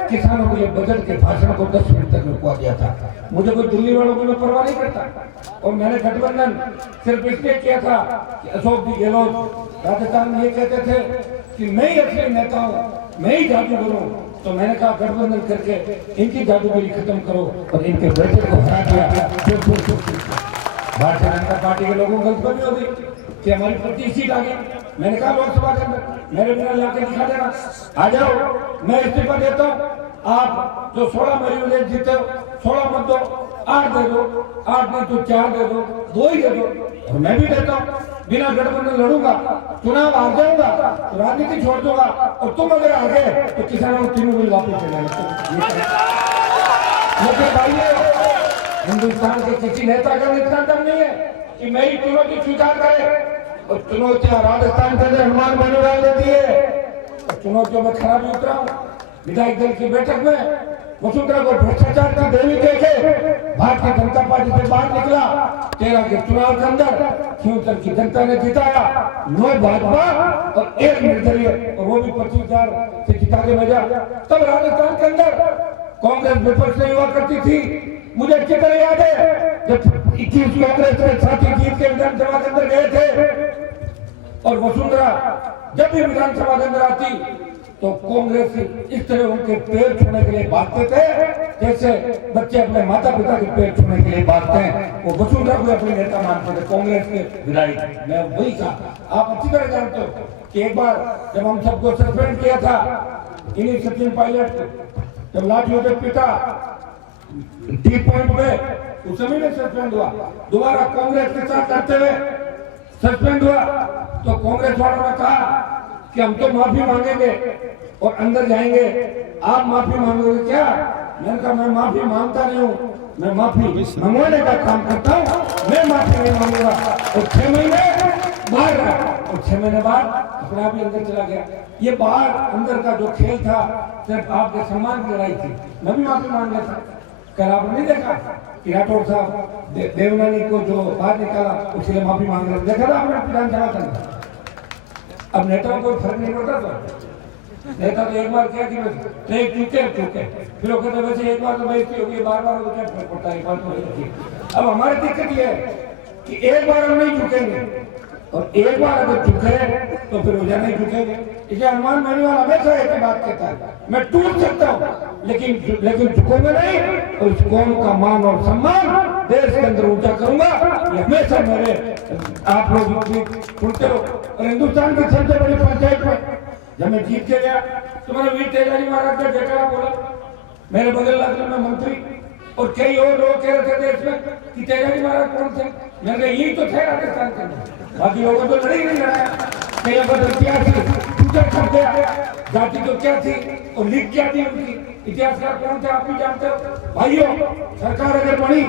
किसानों के लिए बजट के भाषण को 10 मिनट तक रुकवा दिया था। मुझे कोई दिल्ली वालों को परवाह नहीं करता, और मैंने गठबंधन सिर्फ इसलिए किया था कि अशोक जी गहलोत राजस्थान में ये कहते थे कि मैं ही असली नेता हूँ, मैं ही जादूगर हूँ, तो मैंने कहा गठबंधन करके इनकी जादूगरी खत्म करो और इनके बेटे को हरा दिया। भारतीय जनता पार्टी के लोगों को गलतफहमी हो गई कि हमारी 25 सीट आ गई, मैंने कहा लोकसभा के अंदर मेरे बिना लाके दिखा देना, आ जाओ मैं इस्तीफा देता हूँ। आप जो 16 मरीज जीते 16 मत दो, 8 दे दो, 8 नहीं तो 4 दे दो, 2 ही दे दो, और मैं भी देता हूँ। बिना गठबंधन लड़ूंगा, चुनाव हार जाऊंगा, राजनीति छोड़ दूंगा, और तुम अगर आ गए तो किसानों को तीनों बिल वापस चले लेकिन भाइयों, हिंदुस्तान के किसी नेता का इतना दम नहीं है कि मेरी चुनौती स्वीकार करे। और चुनौतियां राजस्थान के अंदर हनुमान बेनीवाल देती है, और चुनौतियों में खराब उतरा हूं। विधायक दल की बैठक में वसुंधरा को भ्रष्टाचार की देवी देखे भारतीय जनता पार्टी से बाहर निकला। 13 के चुनाव के अंदर खींवसर की जनता ने जिताया, 9 भाजपा और 1 निर्दलीय, और वो भी 25,000 से जिता के भेजा। तब राजस्थान के अंदर कांग्रेस विपक्ष नहीं हुआ करती थी। मुझे अच्छी तरह याद है जब 21 कांग्रेस के साथी जीत के विधानसभा के अंदर गए थे, और वसुंधरा जब भी विधानसभा के अंदर आती तो कांग्रेस इस तरह उनके पैर छूने के लिए भागते थे जैसे बच्चे अपने माता पिता के पैर छूने के लिए भागते हैं। वो वसुंधरा को अपने नेता मानते थे, कांग्रेस के विधायक। मैं वही कहा, आप अच्छी तरह जानते हो कि एक बार जब हम सबको सस्पेंड किया था, इन्हीं सचिन पायलट को जब लाठियों से पीटा टी पॉइंट में, उस समय में सस्पेंड हुआ। दोबारा कांग्रेस के साथ लड़ते हुए सस्पेंड हुआ तो कांग्रेस वालों ने कहा कि हम तो माफी मांगेंगे और अंदर जाएंगे, आप माफी मांगोगे क्या? मैंने कहा मैं माफी मांगता नहीं हूँ, मैं माफी मंगवाने का काम करता हूँ, मैं माफी नहीं मांगूंगा। और 6 महीने बाहर रहा, और 6 महीने बाद अपना भी अंदर चला गया। ये बाहर अंदर का जो खेल था सिर्फ आपके सम्मान की लड़ाई थी। मैं भी माफी मांग लिया था। कल आपने नहीं देखा कि राठौर साहब देवनानी को जो बाहर निकाला उसके माफी मांग रहे, देखा था आपने विधानसभा के अंदर। अब नेताओं को फर्क नहीं पड़ता तो नेता तो एक बार क्या कि चूके फिर वो कहते वैसे एक बार तो बेइज्जती होगी, बार-बार तो क्या फर्क पड़ता है, एक बार तो। अब हमारी दिक्कत ये है कि एक बार हम नहीं झुकेंगे, और एक बार अगर झुके तो फिर रोजाना ही झुकेंगे। इसलिए हनुमान बेनीवाल हमेशा एक बात कहता है, मैं टूट सकता हूँ लेकिन झुकूंगा नहीं, और इस कौम का मान और सम्मान देश के अंदर ऊंचा करूंगा। ये हमेशा मेरे आप लोग सुनते हो। और हिंदुस्तान की सबसे बड़ी पंचायत में जब मैं जीत के गया तो मैंने वीर तेजाजी महाराज का जयकारा बोला। मेरे बगल लागल में मंत्री और कई और लोग कह रहे थे देश में कि तेजाजी महाराज कौन थे? मैंने यही तो थे राजस्थान के अंदर, बाकी लोगों तो लड़ाई नहीं लड़ाया। कई अगर क्या थी पूजा करते जाति तो क्या थी और लीग क्या थी उनकी, इतिहासकार कौन थे आप भी जानते हो। भाइयों, सरकार अगर बनी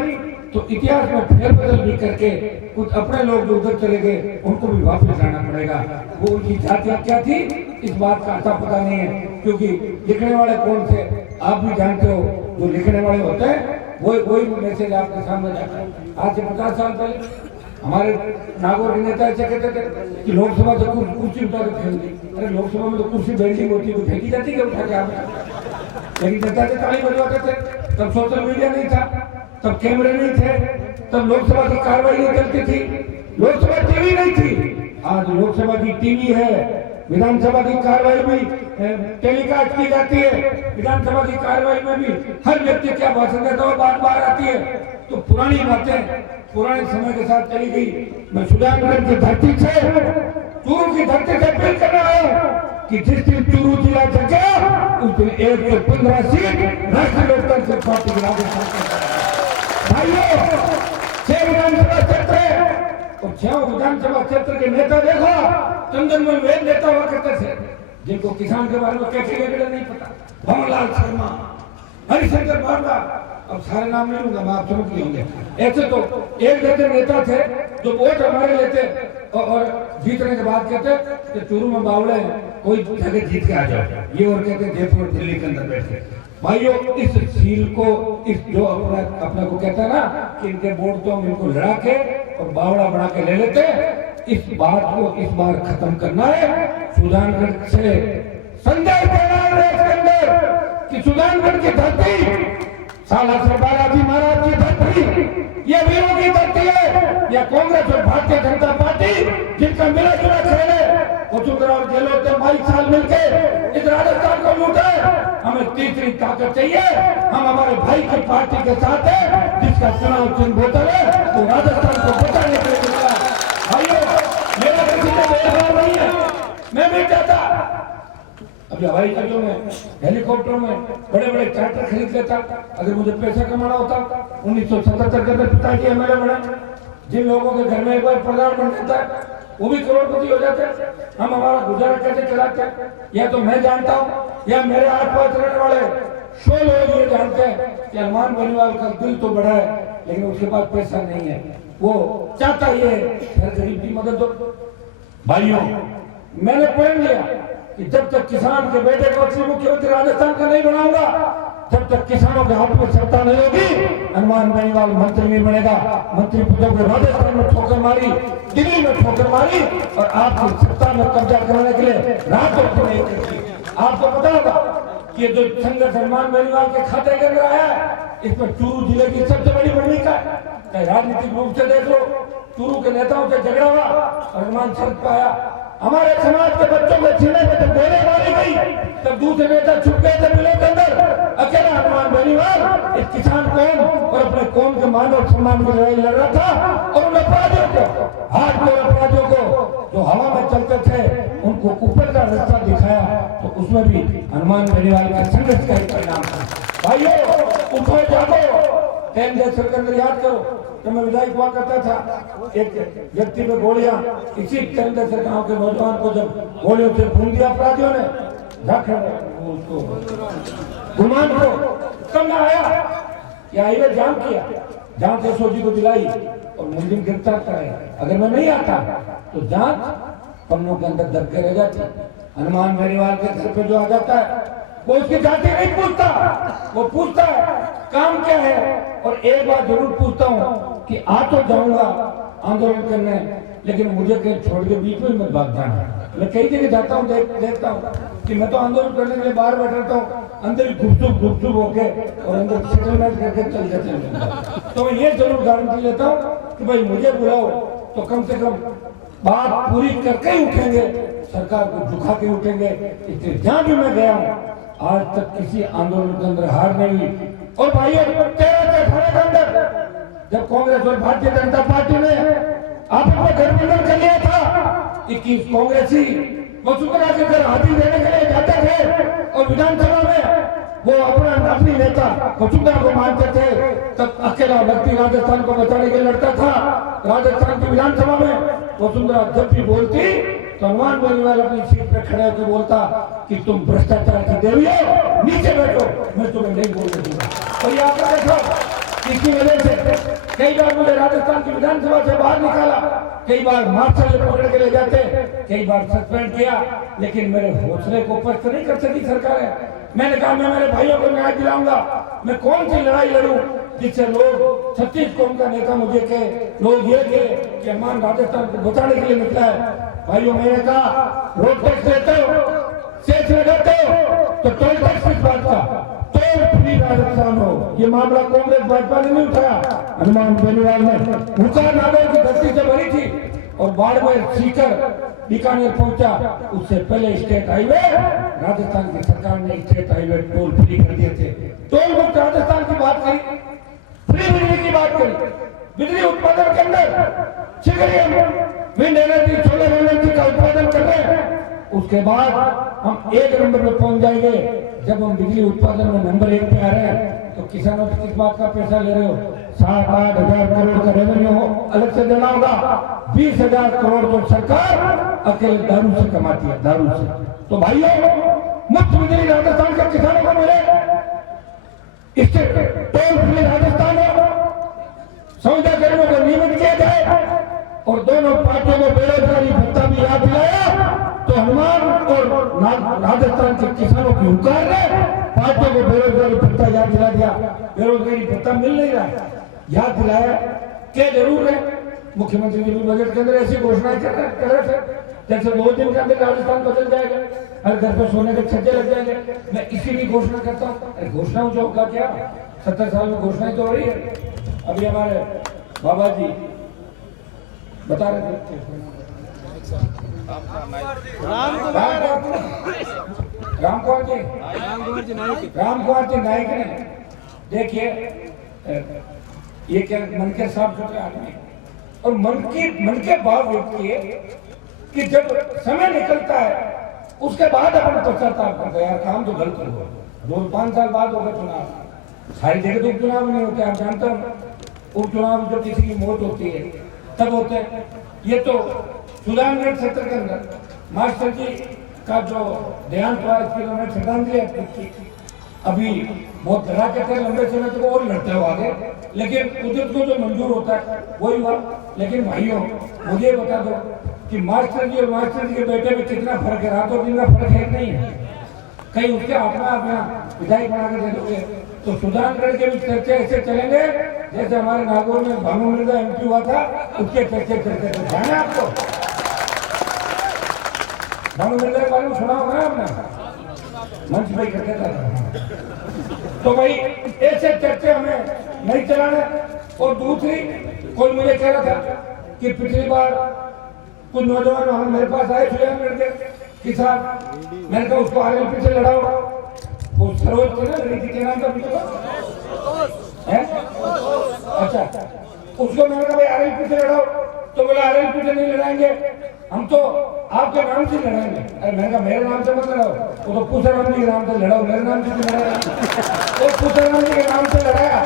तो इतिहास में फेरबदल भी करके कुछ अपने लोग जो उधर चले गए उनको भी वापस लाना पड़ेगा। वो उनकी जातियां क्या थी इस बात का आता पता नहीं है, क्योंकि लिखने वाले कौन थे आप भी जानते हो। जो लिखने वाले होते हैं वही मैसेज आपके सामने जाता है। आज से 50 साल पहले हमारे नागौर के नेता ऐसे कहते थे कि लोकसभा से कुर्सी उठा के फेंक दी। अरे लोकसभा में तो कुर्सी बेल्डिंग होती है, फेंकी जाती है उठा के आप, लेकिन जनता से ताली बजवाते थे। तब सोशल मीडिया नहीं था, तब कैमरे नहीं थे, तब लोकसभा की कार्रवाई नहीं चलती थी, लोकसभा टीवी नहीं थी। आज लोकसभा की टीवी है, विधानसभा की कार्रवाई में टेलीकास्ट की जाती है, विधानसभा की कार्रवाई में भी हर व्यक्ति क्या भाषण देता है बात बाहर आती है। तो पुरानी बातें पुराने समय के साथ चली गई। मैं सुजानगढ़ की धरती से, चूरू की धरती से अपील कर रहा हूँ कि जिस दिन चूरू जिला जगे उस दिन 115 सीट राष्ट्रीय लोकतांत्रिक पार्टी की राजस्थान। भाइयों, 6 विधानसभा क्षेत्र और 6 विधानसभा क्षेत्र के नेता देखो, चंदन में वे नेता हुआ करते थे जिनको किसान के बारे में कैसे नहीं पता। भवनलाल शर्मा, हरिशंकर बारला, अब सारे नाम नहीं लूंगा मैं, आप समझ लिए होंगे। ऐसे तो एक जैसे नेता थे जो वोट हमारे लेते और जीतने के बाद कहते कि चूरू में बावड़े हैं, कोई जगह जीत के आ जाओ, ये और कहते जयपुर दिल्ली के अंदर बैठे। भाइयों, इस सील को, इस जो अपने को कहता है ना कि इनके वोट तो हम इनको लड़ा के और बावड़ा बना के ले लेते हैं, इस बात को इस बार खत्म करना है। सुजानगढ़ से संजय के अंदर कि सुजानगढ़ की धरती सालासर बालाजी महाराज की धरती, ये वीरों की धरती है। या कांग्रेस और भारतीय जनता पार्टी जिनका मिला जुला खेल है, वसुंधरा और गहलोत ने 22 साल मिलकर इस राजस्थान को लूटा है। हमें तीसरी ताकत चाहिए। हम हमारे भाई की पार्टी के साथ है जिसका चुनाव चिन्ह बोतल है, वो राजस्थान को बचाने के लिए। भाइयों, मेरा किसी का भेदभाव नहीं है। अभी हवाई जहाजों में, हेलीकॉप्टरों में बड़े बड़े चार्टर खरीद लेता। अगर मुझे पैसा कमाना होता 1977 के अंदर पिताजी एमएलए बने, जिन लोगों के घर में एक बार प्रधान बन जाता है वो भी करोड़पति हो जाते हैं। हम हमारा गुजारा कैसे चलाते हैं या तो मैं जानता हूँ या मेरे आसपास रहने वाले 100 लोग ये जानते हैं कि हनुमान बेनीवाल का दिल तो बड़ा है लेकिन उसके पास पैसा नहीं है। वो चाहता ही है हर गरीब की मदद हो। भाइयों, मैंने प्रण लिया कि जब तक किसान के बेटे को अच्छी मुख्यमंत्री राजस्थान का नहीं बनाऊंगा जब तक किसानों के हाथ में सत्ता नहीं होगी हनुमान बेनीवाल मंत्री नहीं बनेगा। मंत्री पदों को राजस्थान में ठोकर मारी, दिल्ली में ठोकर मारी और आपकी सत्ता में कब्जा करने के लिए रातों को नहीं करती। आपको पता होगा कि जो संघर्ष हनुमान बेनीवाल के खाते के अंदर आया है इस पर चूरू जिले की सबसे बड़ी भूमिका है। चाहे राजनीतिक रूप से देख लो, चूरू के नेताओं से झगड़ा हुआ और हनुमान सड़क पर आया। हमारे समाज के बच्चों के सीने में जब गोली मारी गई तब दूसरे नेता छुप गए थे मिलों के अंदर। अकेला हनुमान बेनीवाल इस किसान कौम और अपने कौम के मान और सम्मान की लड़ाई लड़ रहा था और उन अपराधियों को, हार्डकोर अपराधियों को जो हवा में चलते थे उनको ऊपर का रास्ता दिखाया। तो उसमें भी हनुमान बेनीवाल के संघर्ष का ही परिणाम था। भाइयों, उठो जागो। 10 दशक के अंदर याद करो जब मैं विधायक हुआ करता था एक व्यक्ति पे गोलियां, इसी 10 दशक गांव के नौजवान को जब गोलियों से भून दिया अपराधियों ने, उसको गुमान को कब ना आया या हाईवे जाम किया, जांच एसओजी को दिलाई और मुलजिम गिरफ्तार कराया। अगर मैं नहीं आता तो जांच पन्नों के अंदर दब के रह जाती। हनुमान बेनीवाल के घर पे जो आ जाता है वो उसकी जाति नहीं पूछता, वो पूछता है काम क्या है। और एक बात जरूर पूछता हूँ कि आ तो जाऊंगा आंदोलन करने लेकिन मुझे कहीं छोड़ के बीच में मत भाग जाना। मैं कई जगह जाता हूँ, देखता हूँ कि मैं तो आंदोलन करने के लिए बाहर बैठा हूँ, अंदर गुपचुप होके और अंदर सेटलमेंट करके चल जाते हैं। तो मैं ये जरूर गारंटी लेता हूँ कि भाई मुझे बुलाओ तो कम से कम बात पूरी करके ही उठेंगे, सरकार को झुका के उठेंगे। इसलिए जहां भी मैं गया हूँ आज तक किसी आंदोलन के अंदर हार नहीं हुई। और भाइयों, 13 से 18 के अंदर जब कांग्रेस और भारतीय जनता पार्टी ने आपस में गठबंधन कर लिया था, 21 कांग्रेसी वसुंधरा के घर हाथी देने के लिए जाते थे और विधानसभा में वो अपनी नेता वसुंधरा को मानते थे, तब अकेला व्यक्ति राजस्थान को बचाने के लिए लड़ता था। राजस्थान की विधानसभा में वसुंधरा जब भी बोलती तो हनुमान बेनीवाल अपनी सीट पे खड़े होकर बोलता कि तुम भ्रष्टाचार की देवी हो, नीचे बैठो, मैं तुम्हें नहीं बोलने दूंगा। और ये आपने देखा इसी वजह से कई बार मुझे राजस्थान की विधानसभा से बाहर निकाला, कई बार मार्शल ने पकड़ के ले जाते, कई बार सस्पेंड किया, लेकिन मेरे हौसले को पस्त नहीं कर सकी सरकारें। मैंने कहा मैं मेरे भाइयों को न्याय दिलाऊंगा। मैं कौन सी लड़ाई लड़ूं जिससे लोग 36 कौम का नेता मुझे कहे, लोग ये कहे कि हनुमान राजस्थान को बचाने के लिए निकला है। भाइयों, मैंने कहा रोड टैक्स लेते हो, सेस लगाते हो तो टोल टैक्स किस बात का, टोल फ्री राजस्थान हो। ये मामला कांग्रेस भाजपा ने नहीं उठाया, हनुमान बेनीवाल ने हुकार नागौर की धरती से भरी थी और बाड़मेर सीकर बीकानेर पहुंचा। उससे पहले स्टेट हाईवे राजस्थान की सरकार ने स्टेट हाईवे टोल फ्री कर दिए थे। टोल मुक्त राजस्थान की बात करी, फ्री बिजली की बात करी, बिजली उत्पादन के अंदर विंड एनर्जी, सोलर एनर्जी का उत्पादन कर रहे हैं। उसके बाद हम 1 नंबर पे पहुंच जाएंगे। जब हम बिजली उत्पादन में नंबर 1 पे आ रहे हैं तो किसानों से किस बात का पैसा ले रहे हो? 7-8 हजार करोड़ का रेवेन्यू अलग से देना होगा। 20,000 करोड़ तो सरकार अकेले दारू से कमाती है, दारू से। तो भाइयों, मुफ्त बिजली राजस्थान के किसानों को मिले, इससे टोल फ्री राजस्थान हो, संविदा कर्मियों को नियमित किया जाए और दोनों पार्टियों को बेरोजगारी भत्ता भी याद दिलाया। तो हनुमान और राजस्थान के किसानों की हुकार ने पार्टियों को बेरोजगारी भत्ता याद दिला दिया। बेरोजगारी भत्ता मिल नहीं रहा है, याद दिलाया क्या जरूर है। मुख्यमंत्री जी भी बजट के अंदर ऐसी घोषणाएं कर रहे थे जैसे 2 दिन के अंदर राजस्थान बदल जाएगा, हर घर पे सोने के छज्जे लग जाएंगे। मैं इसीलिए घोषणा करता हूँ। अरे घोषणाओं जो होगा क्या, 70 साल में घोषणाएं तो हो रही है। अभी हमारे बाबा जी बता रहे थे राम कुमार जी नायक ने, देखिए ये क्या मन के साफ सुथरे आदमी और मन के भाव व्यक्त किए कि जब समय निकलता है उसके बाद अपना पश्चाताप करते हैं, यार काम तो गलत हुआ। 2-5 साल बाद होगा चुनाव, सारी जगह तो उपचुनाव नहीं होते, आप जानते हो। उपचुनाव जो किसी की मौत होती है तब होते हैं। ये तो सुजानगढ़ क्षेत्र के अंदर मास्टर जी का जो देहांत हुआ, इसके लिए श्रद्धांजलि अर्पित की। अभी बहुत डरा के थे, लंबे समय तक और लड़ते हो आगे, लेकिन कुदरत को जो मंजूर होता है वही हुआ। लेकिन भाइयों, मुझे बता दो कि मास्टर जी और मास्टर जी के बेटे में कितना फर्क है? रात और दिन का फर्क है नहीं है? कहीं उसके हाथ में आप यहाँ विधायक बना के दे दोगे तो सुजानगढ़ के भी चर्चे ऐसे चलेंगे जैसे हमारे नागौर में भानु मिर्जा MP हुआ था, उसके चर्चे चलते थे। ध्यान है आपको? भानु मिर्जा के बारे में सुना होगा ना आपने, मंच पे करते था। तो भाई ऐसे चर्चे हमें नहीं चलाने। और दूसरी, कोई मुझे कह रहा था कि पिछली बार कुछ नौजवान हम मेरे पास आए सुजानगढ़ के कि साहब, मैंने कहा उसको RLP से लड़ाओ। वो सरोज थे ना, लड़की के नाम का है? अच्छा, उसको मैंने कहा भाई RLP से लड़ाओ, तो बोला RLP से नहीं लड़ाएंगे, हम तो आपके नाम से लड़ाएंगे। अरे मैंने कहा मेरे नाम से मत लड़ाओ, वो तो पूछाराम जी के नाम से लड़ाओ, मेरे नाम से नहीं लड़ाया। तो पूछाराम जी के नाम से लड़ाया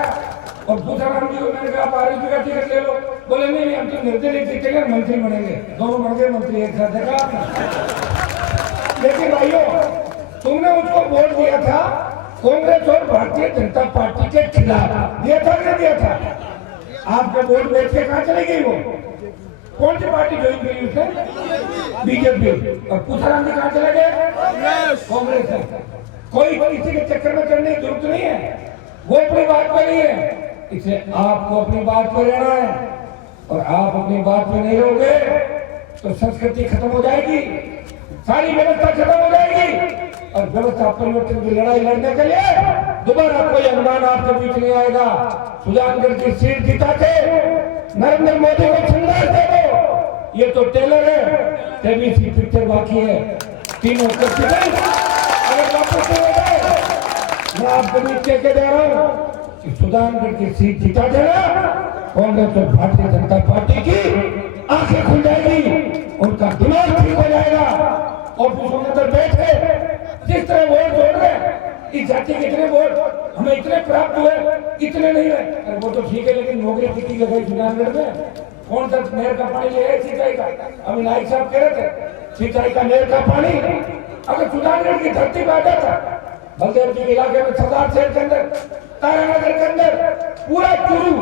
और पूछाराम जी को मैंने कहा आप RLP का टिकट ले लो। बोले नहीं, हम तो निर्दलीय टिकट मंत्री बनेंगे। दोनों बन गए मंत्री एक साथ, देखा आपने? लेकिन भाइयों, तुमने उसको वोट दिया था कांग्रेस और भारतीय जनता पार्टी के खिलाफ, दिया था नहीं दिया था? आपके वोट बेच के कहाँ चली गई? वो कौन सी पार्टी ज्वाइन करी उसने? BJP। और पूछाराम जी कहाँ चले गए? कांग्रेस है। कोई किसी के चक्कर में करने की जरूरत नहीं है, वो अपनी बात पर नहीं है। इसलिए आपको अपनी बात पर रहना है, और आप अपनी बात पर नहीं रहोगे तो संस्कृति खत्म हो जाएगी, सारी व्यवस्था खत्म हो जाएगी। और व्यवस्था परिवर्तन की लड़ाई लड़ने के लिए दोबारा कोई अनुमान आपके बीच नहीं आएगा। सुजानगढ़ की सीट जिता के नरेंद्र मोदी को संदेश दे दो, ये तो टेलर है, 23 पिक्चर बाकी है, तीनों अगर वापस हो जाए, मैं आपको नीचे के दे रहा हूँ कि सुजानगढ़ की सीट जिता देना, कांग्रेस और भारतीय जनता पार्टी की आंखें खुल जाएगी, उनका दिमाग ठीक हो जाएगा। और उसके अंदर बैठ के जिस तरह वोट जोड़ रहे, इस जाति के इतने वोट हमें इतने प्राप्त हुए, इतने नहीं हुए। अरे वो तो ठीक है, लेकिन नौकरी कितनी लगाई सुजानगढ़ में? कौन सा नहर का पानी ले आए सिंचाई का? अभी नाइक साहब कह रहे थे सिंचाई का नहर का पानी अगर सुजानगढ़ की धरती पर आ जाता, बलदेव जी के इलाके में सरदार शहर के अंदर, तारानगर के अंदर पूरा चूरू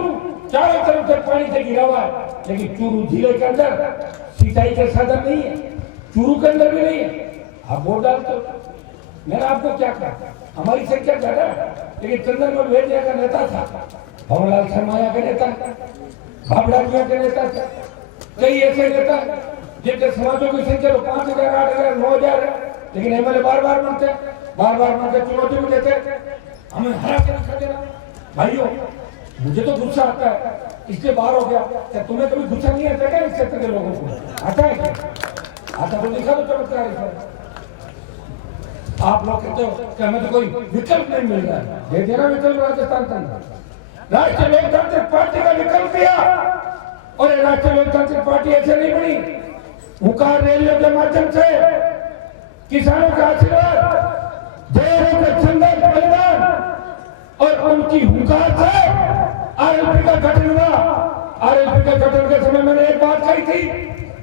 चारों तरफ से पानी से घिरा हुआ है, लेकिन चूरू जिले के अंदर सिंचाई के साधन नहीं है, चूरू के अंदर भी नहीं है। आप वोट डालते हो। मैंने आपको क्या कहा, हमारी संख्या ज्यादा है, लेकिन चंदन भेजने का नेता था, भवनलाल शर्माया का नेता, भाबड़ा के नेता था, कई ऐसे नेता जिनके समाजों की संख्या तो 5,000, 8,000, 9,000 है, लेकिन MLA बार बार बनते चुनौती भी देते, हमें हरा के रखा देना। भाइयों, मुझे तो गुस्सा आता है, इसलिए बाहर हो गया। क्या तुम्हें कभी गुस्सा नहीं आता क्या इस क्षेत्र के लोगों को? आता है क्या? आता तो दिखा दो चमत्कार है। आप लोग कहते हो कि हमें तो कोई विकल्प नहीं मिल रहा है, दे देना विकल्प राजस्थान का। राष्ट्रीय लोकतांत्रिक पार्टी का विकल्प दिया, और राष्ट्रीय लोकतांत्रिक पार्टी ऐसे नहीं बनी। हुंकार रैलियों के माध्यम से किसानों का आशीर्वाद, जवानों के चंदन बलिदान और उनकी हुंकार से RLP का गठन हुआ। RLP के गठन के समय मैंने एक बात कही थी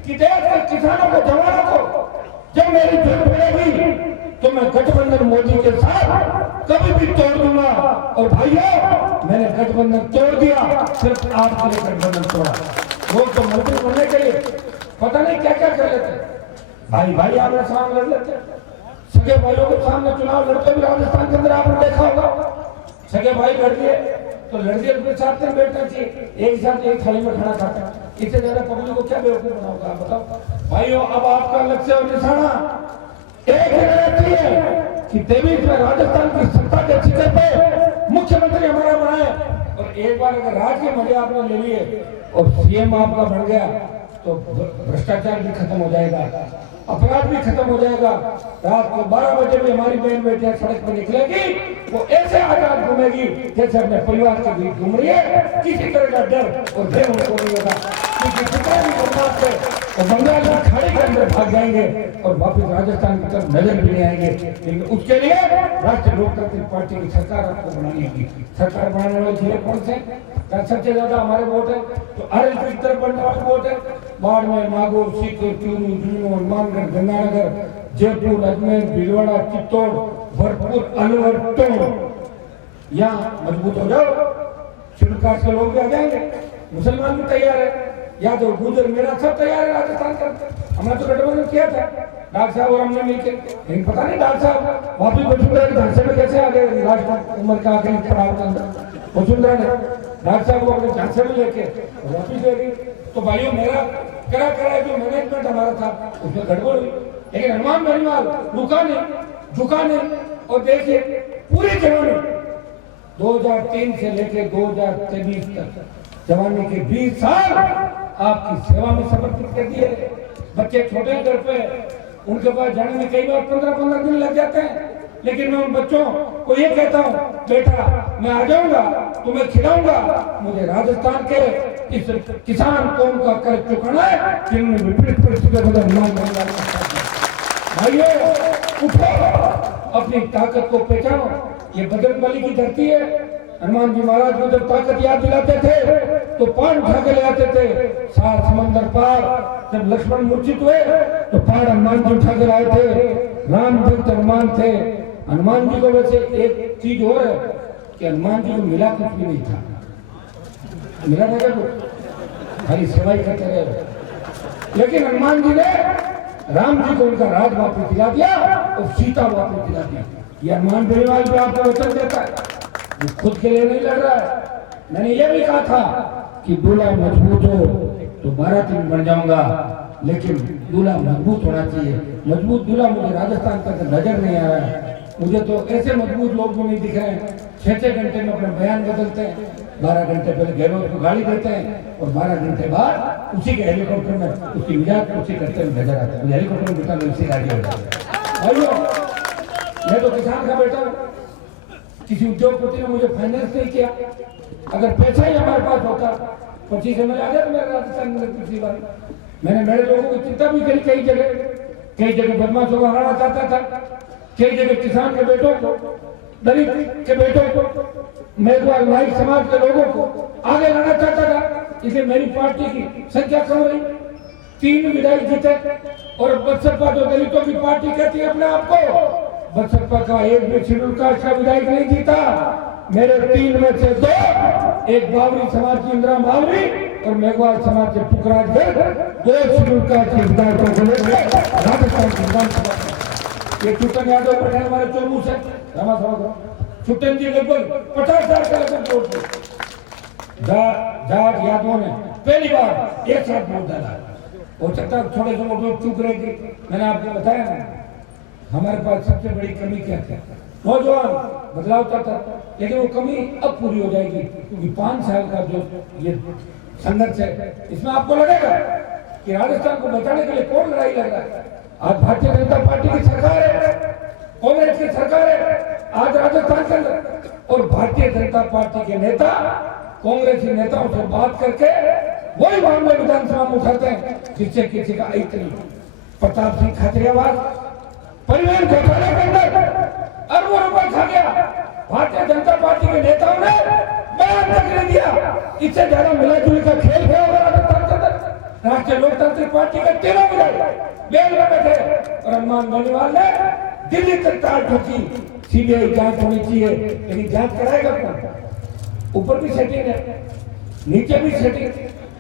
कि देश के किसानों को, जवानों को जब मेरी जरूरत पड़ेगी तो मैं गठबंधन मोदी के साथ कभी भी तोड़ दूंगा। और भाइयों, मैंने गठबंधन तोड़ दिया, सिर्फ आपके लिए गठबंधन तोड़ा। लोग तो मंत्री बनने के लिए पता नहीं क्या क्या कर लेते। भाई आपने सामने लड़ लेते, सगे भाइयों के सामने चुनाव लड़ते भी राजस्थान के अंदर आपने देखा होगा। सगे भाई लड़ दिए तो लड़ दिए, अपने साथ में बैठना चाहिए, एक साथ एक थाली में खाना खाता। इससे ज्यादा पब्लिक को क्या बेवकूफ बनाओगे आप बताओ। भाइयों, अब आपका लक्ष्य और निशाना एक ही रहती है कि 23 में राजस्थान की सत्ता के शिखर पे मुख्यमंत्री हमारा बनाए। और एक बार अगर राज के मजे आपने ले लिए और CM आपका बन गया तो भ्रष्टाचार भी खत्म हो जाएगा, अपराध भी खत्म हो जाएगा। रात को 12 बजे भी हमारी बहन बेटियां सड़क पर निकलेगी, वो ऐसे आजाद घूमेगी जैसे अपने परिवार के बीच घूम रही है। किसी तरह का डर और भय उनको नहीं होगा, क्योंकि जितने भी बदमाश थे वो बंगाल की खाड़ी के अंदर भाग जाएंगे और वापस राजस्थान की तरफ नजर भी नहीं आएंगे। लेकिन उसके लिए राष्ट्रीय लोकतांत्रिक पार्टी की सरकार आपको बनानी होगी। सरकार बनाने वाले जिले कौन से? सबसे ज्यादा हमारे वोट है तो आरएलपी की तरफ बढ़ने वाले वोट है। बाड़मेर, नागौर, सीकर, चूरू, झुंझुनू, हनुमानगढ़, गंगानगर, जयपुर, अजमेर, भीलवाड़ा, चित्तौड़, भरतपुर, अलवर, टोंक, यहाँ मजबूत हो जाओ। शेड्यूल कास्ट के लोग भी आ जाएंगे, मुसलमान भी तैयार है, यादव, गुजर, मेरा सब तैयार है राजस्थान का। हमने तो गठबंधन किया था डॉक्टर साहब और हमने मिलकर, लेकिन पता नहीं डॉक्टर साहब वापिस वसुंधरा के झांसे में कैसे आ गए। राजस्थान उम्र का आखिरी पड़ाव के अंदर वसुंधरा ने डॉक्टर साहब को अपने झांसे में लेके वापिस ले गई। तो भाइयों मेरा करा जो मैनेजमेंट हमारा था उसमें गड़बड़ हुई, लेकिन हनुमान बेनीवाल रुका नहीं, झुका नहीं। और देखिए पूरी जवानी 2003 से लेकर 2023 तक जवानी के 20 साल आपकी सेवा में समर्पित कर दिए। बच्चे छोटे घर पे, उनके पास जाने में कई बार 15-15 दिन लग जाते हैं, लेकिन मैं उन बच्चों को ये कहता हूँ, बेटा मैं आ जाऊंगा, तुम्हें खिलाऊंगा। मुझे राजस्थान के इस किसान कौम का कर्ज चुकाना है जिन्होंने विपरीत परिस्थितियों में हनुमान बेनीवाल का साथ दिया। भाइयों उठो, अपनी ताकत को पहचानो। ये बजरंग बली की धरती है। हनुमान जी महाराज को जब ताकत याद दिलाते थे तो पान उठा के ले आते थे। 7 समंदर पार जब लक्ष्मण मूर्छित हुए तो पान हनुमान जी उठा के लाए थे। राम भक्त हनुमान थे। हनुमान जी को वैसे एक चीज और है कि हनुमान जी को मिला कुछ भी नहीं था, मिला था क्या? खाली सेवा ही करते रहे। लेकिन हनुमान जी ने राम जी को उनका राज वापस दिला दिया और सीता वापस दिला दिया। ये हनुमान बेनीवाल पे आपको वचन देता है, खुद के लिए नहीं लड़ रहा है। मैंने ये भी कहा था कि दूल्हा मजबूत हो तो बाराती में बन जाऊंगा, लेकिन दूल्हा मजबूत होना चाहिए। मजबूत दूल्हा मुझे राजस्थान तक नजर नहीं आ रहा है। मुझे तो ऐसे मजबूत लोग भी नहीं दिख रहे हैं। 6-6 घंटे में अपना बयान बदलते हैं, 12 घंटे पहले गहलोत को गाली देते हैं और 12 घंटे बाद उसी के हेलीकॉप्टर में उसकी मिजाज उसी करते हुए नजर आते हैं। हेलीकॉप्टर में बिता उसी गाड़ी हो जाती है। मैं तो किसान का बेटा हूँ, किसी उद्योगपति ने मुझे फाइनेंस नहीं किया। अगर पैसा ही हमारे पास होता 25 MLA आ जाए तो मेरे राजस्थान में पिछली बार मैंने मेरे लोगों की चिंता भी करी। कई जगह बदमाशों को हराना चाहता था, कई जगह किसान के बेटों को, दलित के बेटों को, मेघवाल नाइक समाज के लोगों को आगे लाना चाहता था। इसलिए मेरी पार्टी की संख्या कम रही, 3 विधायक जीते। और बसपा जो दलितों की पार्टी कहती है अपने आप को, बसपा का एक भी शेड्यूल कास्ट का विधायक नहीं जीता। मेरे 3 में से 2, एक बावरी समाज की इंदिरा बावरी और मेघवाल समाज के पुखराज गर्ग, 2 शेड्यूल कास्ट के विधायकों को लेकर राजस्थान की विधानसभा ये छुट्टन यादव बैठे हमारे चोमू से रामा साहब छुट्टन जी लगभग 50,000 का लगभग वोट जाट यादवों ने पहली बार एक साथ वोट डाला। हो सकता है थोड़े से वोट चूक रहे थे। मैंने आपको बताया ना हमारे पास सबसे बड़ी कमी क्या है? नौजवान बदलाव चाहता था, लेकिन वो कमी अब पूरी हो जाएगी क्योंकि 5 साल का जो ये संघर्ष है इसमें आपको लगेगा कि राजस्थान को बचाने के लिए कौन लड़ाई लड़ रहा है। आज भारतीय जनता पार्टी की सरकार है, कांग्रेस की सरकार है आज राजस्थान के अंदर, और भारतीय जनता पार्टी के नेता कांग्रेसी नेताओं से बात करके वही मामले विधानसभा में उठाते हैं जिससे किसी का अहित नहीं। प्रताप सिंह खाचरियावास परिवहन घोटाले के अंदर अरबों रुपए खा गया। भारतीय जनता पार्टी के नेताओं ने बयान तक नहीं दिया। इससे ज्यादा मिला जुली का खेल है राजस्थान के अंदर। राष्ट्रीय लोकतांत्रिक पार्टी के 13 विधायक बेल में बैठे और हनुमान बेनीवाल ने दिल्ली तक तार ठोकी। सीबीआई जांच होनी चाहिए, लेकिन जांच कराएगा कौन? ऊपर भी सेटिंग है, नीचे भी सेटिंग।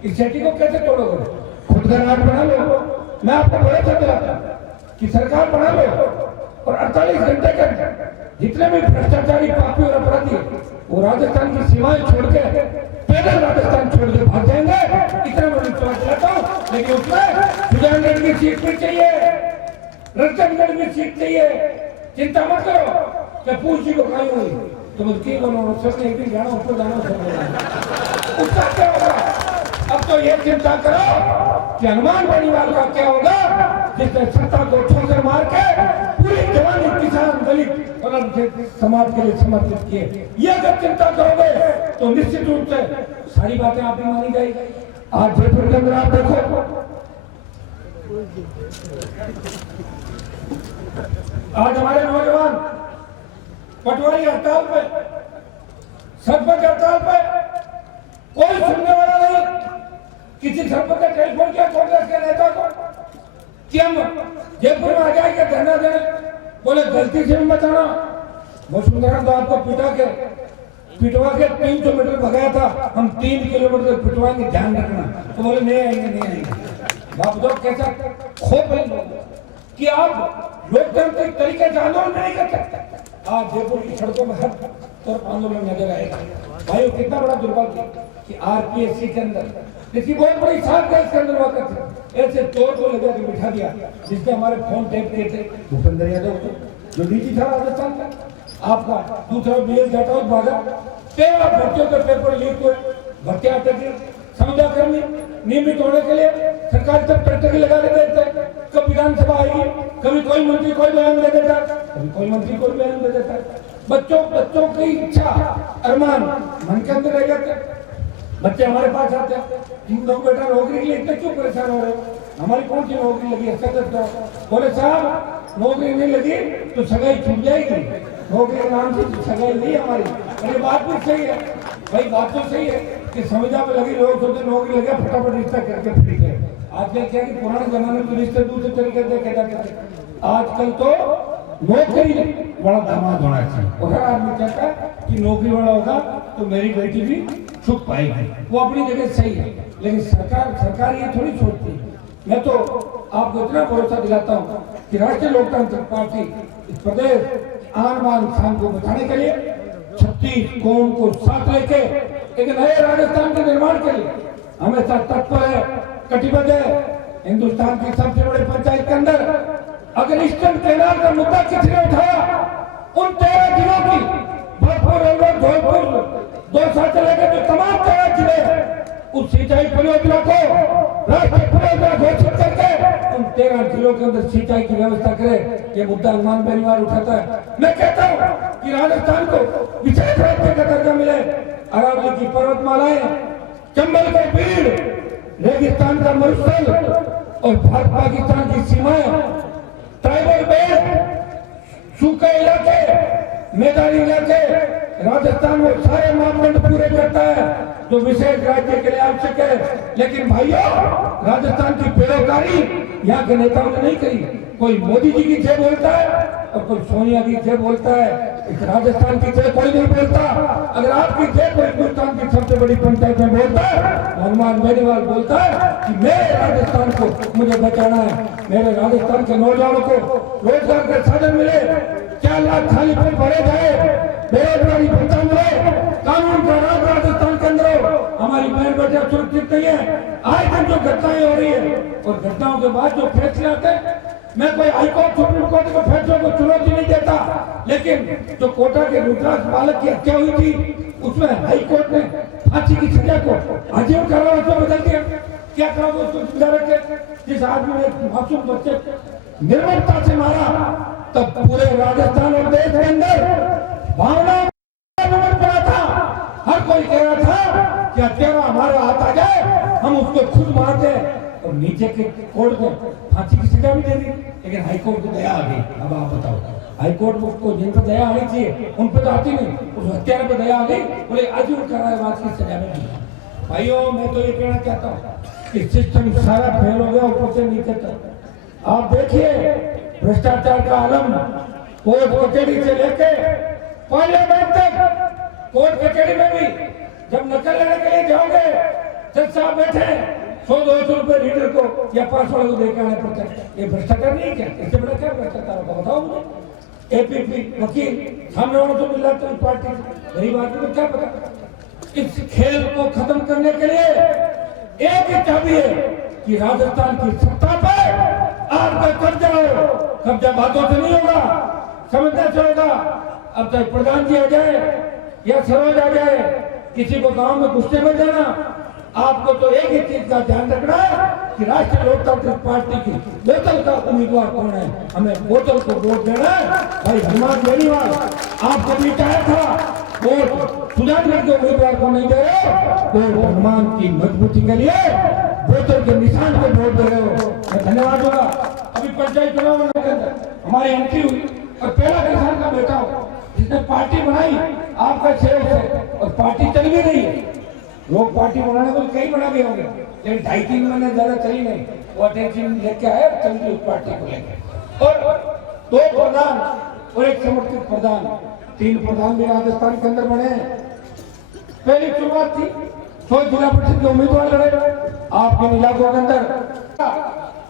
इस सेटिंग को कैसे तोड़ोगे? खुद का राज बना लो। मैं आपको भरोसा दिलाता हूं कि सरकार बना लो और 48 घंटे के जितने भी भ्रष्टाचारी, पापी और अपराधी वो राजस्थान की सीमाएं छोड़ के पैदल राजस्थान छोड़ के भाग जाएंगे। इतना मैं विश्वास दिलाता हूं। लेकिन उसमें सुजानगढ़ की सीट भी चाहिए, रतनगढ़ की सीट चाहिए। चिंता मत करो कि पूछी को खाई हुई तो मुझे सबने एक दिन जाना ऊपर जाना उसका क्या होगा? अब तो ये चिंता करो कि हनुमान बेनीवाल का क्या होगा जिसने सत्ता को ठोकर मार के पूरी जवानी किसान, दलित और समाज के लिए समर्पित किए। ये अगर चिंता करोगे तो निश्चित रूप से सारी बातें आप भी मानी जाएगी। आज जयपुर के अंदर आप देखो आज हमारे नौजवान पटवारी हड़ताल पे, सरपंच हड़ताल पे, कोई सुनने वाला नहीं। किसी सरपंच ने टेलीफोन किया कांग्रेस के नेता को कि हम जयपुर में आ जाएंगे धरना देने, बोले गलती से भी बताना। वसुंधरा तो आपको पिटवा के 300 मीटर भगाया था, हम 3 किलोमीटर पिटवाएंगे, ध्यान रखना। तो बोले नहीं आएंगे। बाप दो कैसा खोप कि आप लोकतांत्रिक तरीके से आंदोलन नहीं कर सकते। आज जयपुर की सड़कों में हर तरफ आंदोलन नजर आएगा। भाई कितना बड़ा दुर्भाग्य कि आरपीएससी के अंदर इसकी बहुत बड़ी साख के अंदर हुआ करते, ऐसे चोर को लगा के बिठा दिया जिसने हमारे फोन टैप किए थे भूपेंद्र यादव को, जो डीजी था राजस्थान का। आपका दूसरा बीएस डाटा भागा, 13 बच्चों के पेपर लीक हुए, भर्तियां अटकी, संविदा कर्मी नियमित होने के लिए सरकार तक टंटकी लगा के देते। कब विधानसभा आएगी, कभी कोई मंत्री कोई बयान दे देता, कभी कोई मंत्री कोई बयान दे देता। बच्चों की इच्छा अरमान मन के अंदर रह जाते। बच्चे हमारे पास आते हैं, बेटा नौकरी के लिए इतने क्यों परेशान हो रहे हो, हमारी कौन सी नौकरी लगी है? बोले साहब नौकरी नहीं लगी तो सगाई छूट जाएगी, नौकरी के नाम से सगाई नहीं हमारी। अरे बात भी सही है भाई, बात तो सही है कि संविदा में लगी लोग सोचते नौकरी लगे फटाफट रिश्ता करके फ्री है। आजकल क्या कि पुराने जमाने में तो रिश्ते दूसरे तरीके से किया जाते थे, आजकल तो नौकरी वाला दामाद होना चाहिए। और हर आदमी चाहता है कि नौकरी वाला होगा तो मेरी बेटी भी सुख पाएगी, वो अपनी जगह सही है। लेकिन सरकार ये थोड़ी सोचती है। मैं तो आपको इतना भरोसा दिलाता हूँ कि राष्ट्रीय लोकतांत्रिक पार्टी इस प्रदेश आन बान शान को बचाने के लिए 36 कौम को साथ लेके एक नए राजस्थान के निर्माण के लिए हमेशा तत्पर है, कटिबद्ध है। हिंदुस्तान की सबसे बड़े पंचायत के अंदर अगर ईस्टर्न कैनाल का मुद्दा किसने उठाया, उन 13 जिलों की भरतपुर, अलवर, धौलपुर, दौसा से लेकर जो तमाम 13 जिले उस सिंचाई परियोजना को राष्ट्रीय परियोजना घोषित करके उन 13 जिलों के अंदर सिंचाई की व्यवस्था करे, ये मुद्दा हनुमान बेनीवाल उठाता है। मैं कहता हूँ कि राजस्थान को विशेष राज्य का दर्जा मिले। अरावली की पर्वतमालाएं, चंबल का भीड़, रेगिस्तान का मरुस्थल और भारत पाकिस्तान की सीमाएं, ट्राइबल बेल्ट, सूखे इलाके, मैदानी इलाके, राजस्थान में सारे मापदंड पूरे करता है जो विशेष राज्य के लिए आवश्यक है। लेकिन भाइयों, राजस्थान की पैरोकारी यहाँ के नेताओं ने नहीं करी। कोई मोदी जी की जय बोलता है और कोई सोनिया की जय बोलता है, इस राजस्थान की जय कोई नहीं बोलता। अगर आपकी जय कोई हिंदुस्तान की सबसे बड़ी पंचायत में बोलता है, हनुमान बेनीवाल बोलता है कि मेरे राजस्थान को मुझे बचाना है, मेरे राजस्थान के नौजवानों को रोजगार के साधन मिले, 4 लाख खाली पद भरे जाए, बेरोजगारी भत्ता मिले, कानून का राज राजस्थान के अंदर हो, हमारी बहन बेटियां सुरक्षित नहीं है। आज तक जो घटनाएं हो रही है और घटनाओं के बाद जो फैसले आते हैं, मैं कोई हाईकोर्ट सुप्रीम कोर्ट के फैसलों को चुनौती नहीं देता, लेकिन जो कोटा के रुद्राक्ष बालक की हत्या हुई थी उसमें हाईकोर्ट ने फांसी की सजा को आजीवन कारावास में बदल दिया। क्या कहा उसको सुविधा रखे, जिस आदमी ने मासूम बच्चे निर्ममता से मारा, तब पूरे राजस्थान और देश के अंदर भावना पड़ा था। हर कोई कह रहा था कि हत्यारा हमारे हाथ आ जाए हम उसको खुद मार दे, और नीचे के कोर्ट को फांसी की सजा भी दे दी। लेकिन हाईकोर्ट को दया आ गई। अब आप बताओ, हाईकोर्ट को जिन पर दया आनी चाहिए उन पर तो आती नहीं, उस हत्यारे पर दया आ गई, बोले आजीवन कारावास की सजा में दी। भाइयों, मैं तो ये कहना चाहता हूँ कि सिस्टम सारा फेल हो गया ऊपर से नीचे तक। आप देखिए भ्रष्टाचार का आलम कोर्ट कचहरी से लेके पार्लियामेंट तक। कोर्ट कचहरी में भी जब नकल लेने के लिए जाओगे, जज साहब बैठे 100-200 रुपए लीडर को या 500 को देकर आने पड़ता है। ये भ्रष्टाचार नहीं है क्या? इससे बड़ा क्या भ्रष्टाचार होगा बताओ मुझे। एपीपी वकील सामने वालों को मिल जाते हैं, पार्टी गरीब आदमी को क्या पता। इस खेल को खत्म करने के लिए एक ही चाबी है कि राजस्थान की सत्ता पर आपका कब्जा हो। कब्जा बातों से नहीं होगा, समझने से होगा। अब चाहे प्रधान जी आ जाए या सरोज आ जाए, किसी को गांव में गुस्से में जाना, आपको तो एक ही चीज का ध्यान रखना है कि राष्ट्रीय लोकतांत्रिक पार्टी की बोतल का उम्मीदवार कौन है, हमें बोतल को वोट देना है। भाई हनुमान बेनीवाल, आप कभी चाहे था वोट सुजानगढ़ के उम्मीदवार को नहीं दे रहे, तो हनुमान की मजबूती के लिए बोतल के निशान पे वोट दे रहे हो, मैं धन्यवाद दूंगा। अभी पंचायत चुनाव में हमारी एंट्री हुई और पहला किसान का बेटा हो जिसने पार्टी बनाई आपका सहयोग से, और पार्टी चल भी रही है। लोग पार्टी बनाने को कई बना गए होंगे, लेकिन 2.5-3 महीने ज्यादा चली नहीं, वो अटेंशन लेके आए चल गई उस पार्टी को लेकर। और 2 प्रधान और 1 समर्थित प्रधान, 3 प्रधान भी राजस्थान के अंदर बने हैं। पहली शुरुआत थी 100 जिला परिषद के उम्मीदवार लड़े आपके इलाकों के अंदर।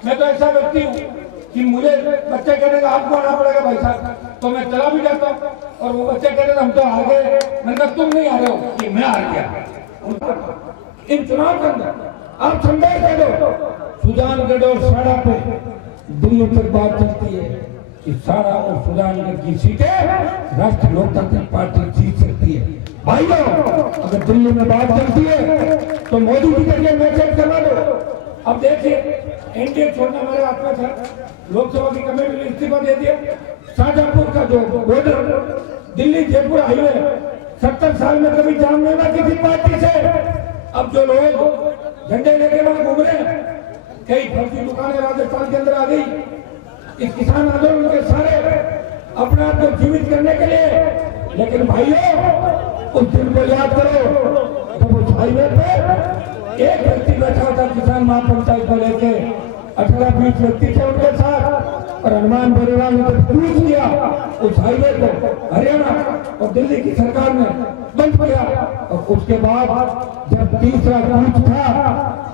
मैं तो ऐसा व्यक्ति हूँ कि मुझे बच्चे कहने का आपको आना पड़ेगा भाई साहब, तो मैं चला भी जाता हूँ, और वो बच्चे कहते हम तो हार गए, मैंने कहा तुम नहीं हारे हो कि मैं हार गया। इन चुनाव के अंदर आप संदेश दे दो, सुजानगढ़ और साड़ा पे दिल्ली तक बात चलती है कि साड़ा और सुजानगढ़ की सीटें राष्ट्रीय लोकतांत्रिक पार्टी जीत सकती है। भाइयों, अगर दिल्ली में बात चलती है तो मोदी जी के लिए मैसेज करवा दो। अब देखिए, एनडीए छोड़ना मेरे हाथ में था, लोकसभा की कमेटी ने इस्तीफा दे दिया। शाहजहांपुर का जो बॉर्डर दिल्ली जयपुर हाईवे 70 साल में कभी जाम नहीं हुआ किसी पार्टी से। अब जो लोग झंडे लेके वहां घूम रहे हैं, कई फर्जी दुकानें राजस्थान के अंदर आ गई इस किसान आंदोलन के सारे अपने आप को जीवित करने के लिए। लेकिन भाइयों, उस दिन को याद करो जब उस हाईवे पे एक व्यक्ति बैठा था किसान महापंचायत को लेके, 18-20 व्यक्ति थे उनके साथ, और हनुमान बेनीवाल ने जब कूच किया उस हाईवे को हरियाणा और दिल्ली की सरकार ने बंद किया। और उसके बाद जब तीसरा कूच था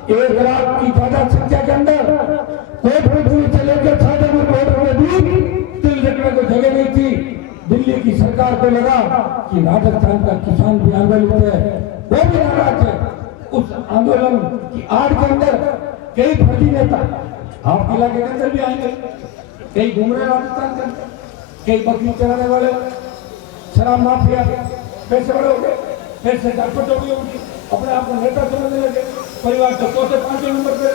1 लाख की ज्यादा संख्या के अंदर, कोटपुर से लेकर शाहजहांपुर बॉर्डर में भी तिल रखने को जगह नहीं थी। दिल्ली की सरकार को लगा कि राजस्थान का किसान भी आंदोलन है, वो भी नाराज है। उस आंदोलन की आड़ के अंदर कई फर्जी नेता आप इलाके के अंदर भी आएंगे, कई घूम रहे राजस्थान के अंदर, कई बकरी चलाने वाले, शराब माफिया, पैसे वाले हो गए, पैसे जाटपट हो गई होगी, अपने आप को नेता समझने लगे, परिवार को 2 से 5 नंबर पे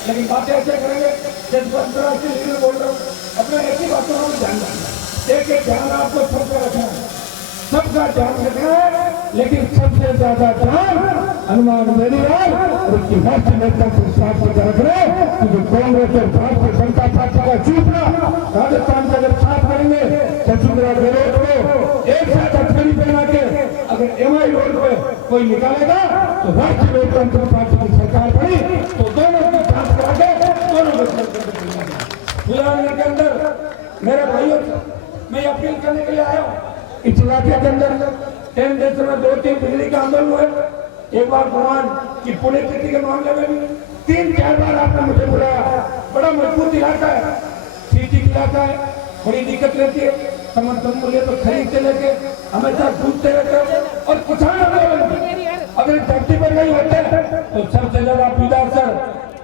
लेकिन बातें ऐसे करेंगे जैसे अंतर्राष्ट्रीय लीडर बोल रहा हूँ। अपने ऐसी बातों में ध्यान रखना, एक ध्यान आपको सबका रखना है, सबका ध्यान रखना है, लेकिन सबसे ज्यादा ध्यान हनुमान बेनीवाल और उसकी राष्ट्रीय नेतृत्व के साथ रख रहे हैं। जो कांग्रेस और भारतीय जनता पार्टी का चूपना राजस्थान का जब साथ करेंगे, वसुंधरा गहलोत को एक साथ अटकड़ी पहना के अगर एमआई रोड पे कोई निकालेगा तो राष्ट्रीय लोकतांत्रिक पार्टी की सरकार बनी, तो दोनों की जांच करा के दोनों को सुधारने के अंदर मेरे भाइयों मैं अपील करने के लिए आया हूँ। इस इलाके के अंदर 10 देश में 2-3 बिजली का आंदोलन हुए। एक बार भगवान की पुण्यतिथि के मामले में भी 3-4 बार आपने मुझे बुलाया। बड़ा मजबूत इलाका है, सिटी इलाका है, बड़ी दिक्कत रहती है, समर्थन मूल्य तो खरीदते लेके हमेशा डूबते रहते हैं। और किसान आंदोलन अगर धरती पर नहीं होते तो सबसे ज्यादा पीदासर,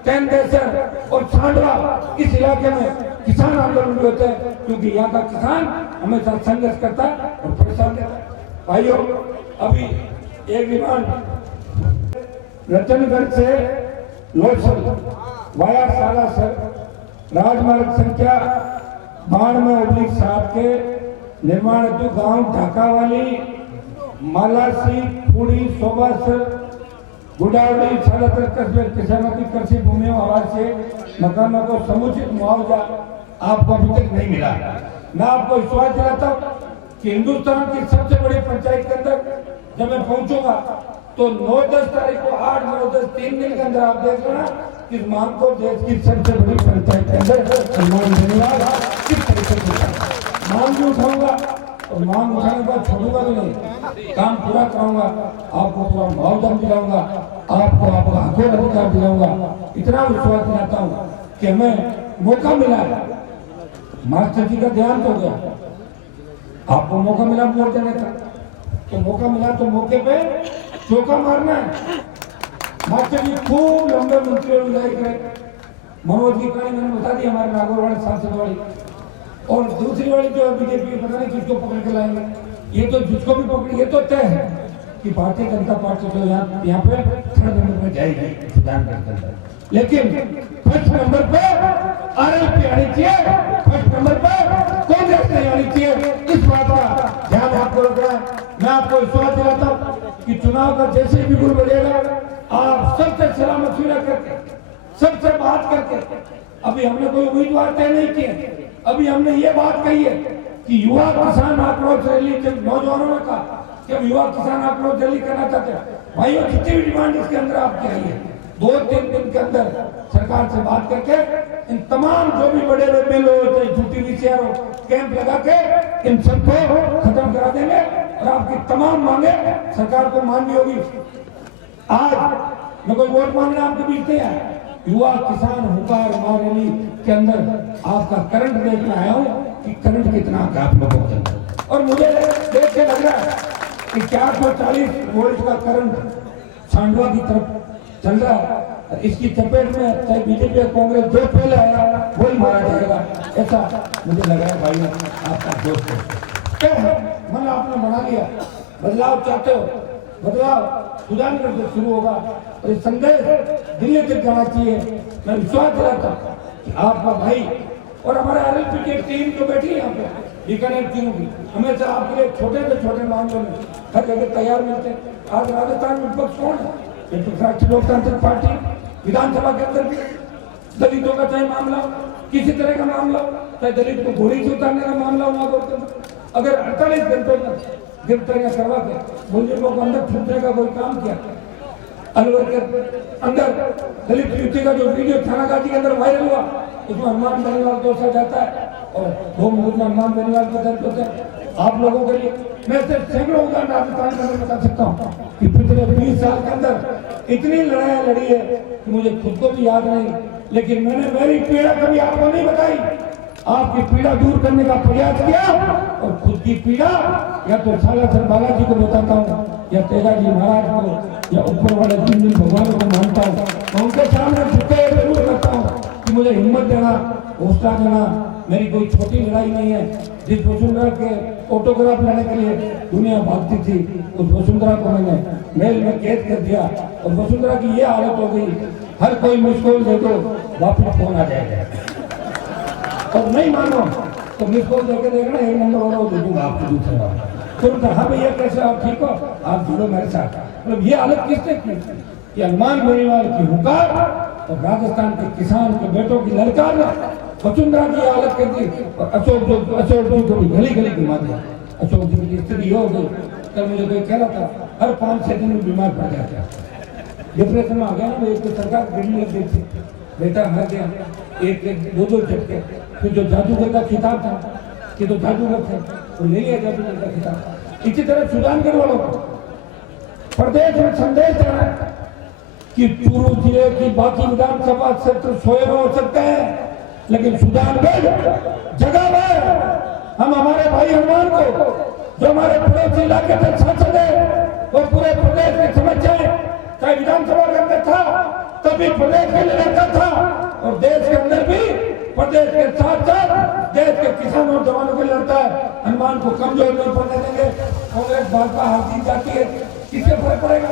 10 देशर और छांडवा इस इलाके में किसान आंदोलन भी होते हैं, क्योंकि यहाँ का किसान हमेशा संघर्ष करता है और परेशान रहता है। भाइयों, अभी एक विमान रतनगढ़ से लोचल वाया सालासर राजमार्ग संख्या 92/7 के निर्माण हेतु गांव ढाकावाली, मालासी, पुड़ी, सोबासर, गुडावड़ी, सालासर कस्बे किसानों की कृषि भूमियों आवाज से मकानों को समुचित मुआवजा आपको अभी तक नहीं मिला। मैं आपको विश्वास दिलाता हूँ कि हिंदुस्तान की सबसे बड़ी पंचायत के अंदर जब मैं पहुंचूंगा तो 9-10 तारीख को 8-9-10 3 दिन के अंदर आप देख लेना कि मांग को देश की सबसे बड़ी पंचायत के अंदर सम्मान देने वाला किस तरीके से मांग भी उठाऊंगा और मांग उठाने के बाद छोड़ूंगा भी नहीं, काम पूरा कराऊंगा, आपको पूरा मुआवजा दिलाऊंगा, आपको आपका हकों अधिकार दिलाऊंगा। इतना विश्वास दिलाता हूँ कि हमें मौका मिला है। मास्टर जी का ध्यान हो गया, आपको मौका मिला वोट देने का, तो मौका मिला तो मौके पे चौका मारना है। मास्टर जी खूब लंबे मंत्री विधायक रहे। मनोज की कहानी मैंने बता दी, हमारे नागौर वाले सांसद वाली, और दूसरी वाली जो बीजेपी पता नहीं किसको पकड़ के लाएंगे। ये तो जिसको भी पकड़, ये तो तय है कि भारतीय जनता पार्टी तो यहाँ पे 3rd नंबर पे जाएगी सुजानगढ़ के अंदर, लेकिन 1st नंबर पे आरएलपी आनी चाहिए, 1st नंबर पे कांग्रेस नहीं आनी चाहिए। इस बात का ध्यान आपको रखना है। मैं आपको विश्वास दिलाता हूँ कि चुनाव का जैसे भी गुण बढ़ेगा, आप सबसे सलामत मशवरा करके, सबसे बात करके, अभी हमने कोई उम्मीदवार तय नहीं किए। अभी हमने ये बात कही है कि युवा किसान आक्रोश रैली, जब नौजवानों ने कहा कि हम युवा किसान आक्रोश रैली करना चाहते हैं, भाइयों जितनी भी डिमांड इसके अंदर आपकी आई है, 2-3 दिन के अंदर सरकार से बात करके इन तमाम जो भी बड़े बड़े बिल हो, चाहे झूठी वीसीआर हो, कैंप लगा के इन सबको खत्म करा देंगे और आपकी तमाम मांगे सरकार को माननी होगी। आज मैं कोई वोट मांगने आपके बीच नहीं आया, युवा किसान हुकार रैली के अंदर आपका करंट देखने आया हूँ कि करंट कितना है आप लोगों के अंदर। और मुझे देख के लग रहा है कि 440 वोल्ट का करंट सांडवा की तरफ चल रहा है। इसकी चपेट में चाहे बीजेपी या कांग्रेस जो पहले आया वही मारा जाएगा, ऐसा मुझे लग रहा है। भाई आपका दोस्त क्या है, मन आपने बना लिया, बदलाव चाहते हो, बदलाव सुजानगढ़ से शुरू होगा और ये संदेश दिल्ली तक जाना चाहिए। मैं विश्वास दिलाता हूँ कि आपका भाई और हमारे आरएलपी की टीम जो बैठी है यहाँ पे, बीकानेर टीम की, हमेशा आपके लिए छोटे से छोटे मामलों में हर जगह तैयार मिलते हैं। आज राजस्थान में विपक्ष कौन है? राष्ट्रीय लोकतांत्रिक पार्टी। विधानसभा के अंदर भी दलितों का चाहे मामला, किसी तरह का मामला, चाहे दलित को घोड़ी से उतारने का मामला हुआ, अगर 48 घंटों में गिरफ्तारियां करवा के मुलजिमों को अंदर छूटने का कोई काम किया। अलवर के अंदर दलित युवती का जो वीडियो थानागाजी के अंदर वायरल हुआ, उसमें हनुमान बेनीवाल दोषा जाता है और 2 मुकदमा हनुमान बेनीवाल को दर्ज होते हैं। आप लोगों के लिए मैं सिर्फ सैकड़ों उदाहरण राजस्थान में बता सकता हूँ कि पिछले 20 साल के अंदर इतनी लड़ाइयाँ लड़ी है कि मुझे खुद को भी याद नहीं, लेकिन मैंने मेरी पीड़ा कभी आपको नहीं बताई। आपकी पीड़ा दूर करने का प्रयास किया और खुद की पीड़ा या तो सालासर बालाजी को बताता हूँ या तेजाजी महाराज को या ऊपर वाले जिन भगवान को मानता हूँ, मैं उनके सामने झुके जरूर करता हूँ कि मुझे हिम्मत देना, हौसला देना। मेरी कोई छोटी लड़ाई नहीं है। जिस वसुंधरा के ऑटोग्राफ लेने के लिए दुनिया भागती थी, उस वसुंधरा को मैंने मेल में कैद कर दिया और वसुंधरा की ये हालत हो गई, हर कोई मिस कॉल दे दो वापस फोन आ जाएगा, और नहीं मानो तो मिस कॉल देकर देखना, 1 नंबर और दे दूंगा आपको दूसरा। तो उनका हाँ भैया कैसे आप ठीक हो, आप जुड़ो मेरे साथ। मतलब ये हालत किसने की? ये हनुमान बेनीवाल की हुकार और राजस्थान के किसान के बेटों की ललकार वसुंधरा की हालत कर दी। और अशोक जी को भी गली गली घुमा दिया। अशोक जी की स्थिति हो गई, कल मुझे कोई कह रहा था हर 5-6 दिन में बीमार पड़ जाता है, डिप्रेशन में आ गया ना। एक तो सरकार गिरने लग गई थी, बेटा हार गया, 1-2 झटके। फिर जो जादूगर का खिताब था कि तो जादूगर थे, तो ले लिया जादूगर का खिताब। इसी तरह सुजानगढ़ वालों को प्रदेश में संदेश देना है कि चूरू जिले की बाकी विधानसभा क्षेत्र सोए हो सकते हैं, लेकिन सुजानगढ़ जगह पर हम हमारे भाई हनुमान को, जो हमारे पड़ोसी इलाके में सांसद है, और पूरे प्रदेश की समस्याएं चाहे विधानसभा के अंदर था तभी प्रदेश के लिए लड़ता था, और देश के अंदर भी प्रदेश के साथ साथ देश के किसानों और जवानों के लड़ता है। हनुमान को कमजोर नहीं पड़ने देंगे। कांग्रेस भाजपा हार जीत जाती है, किससे फर्क पड़ेगा?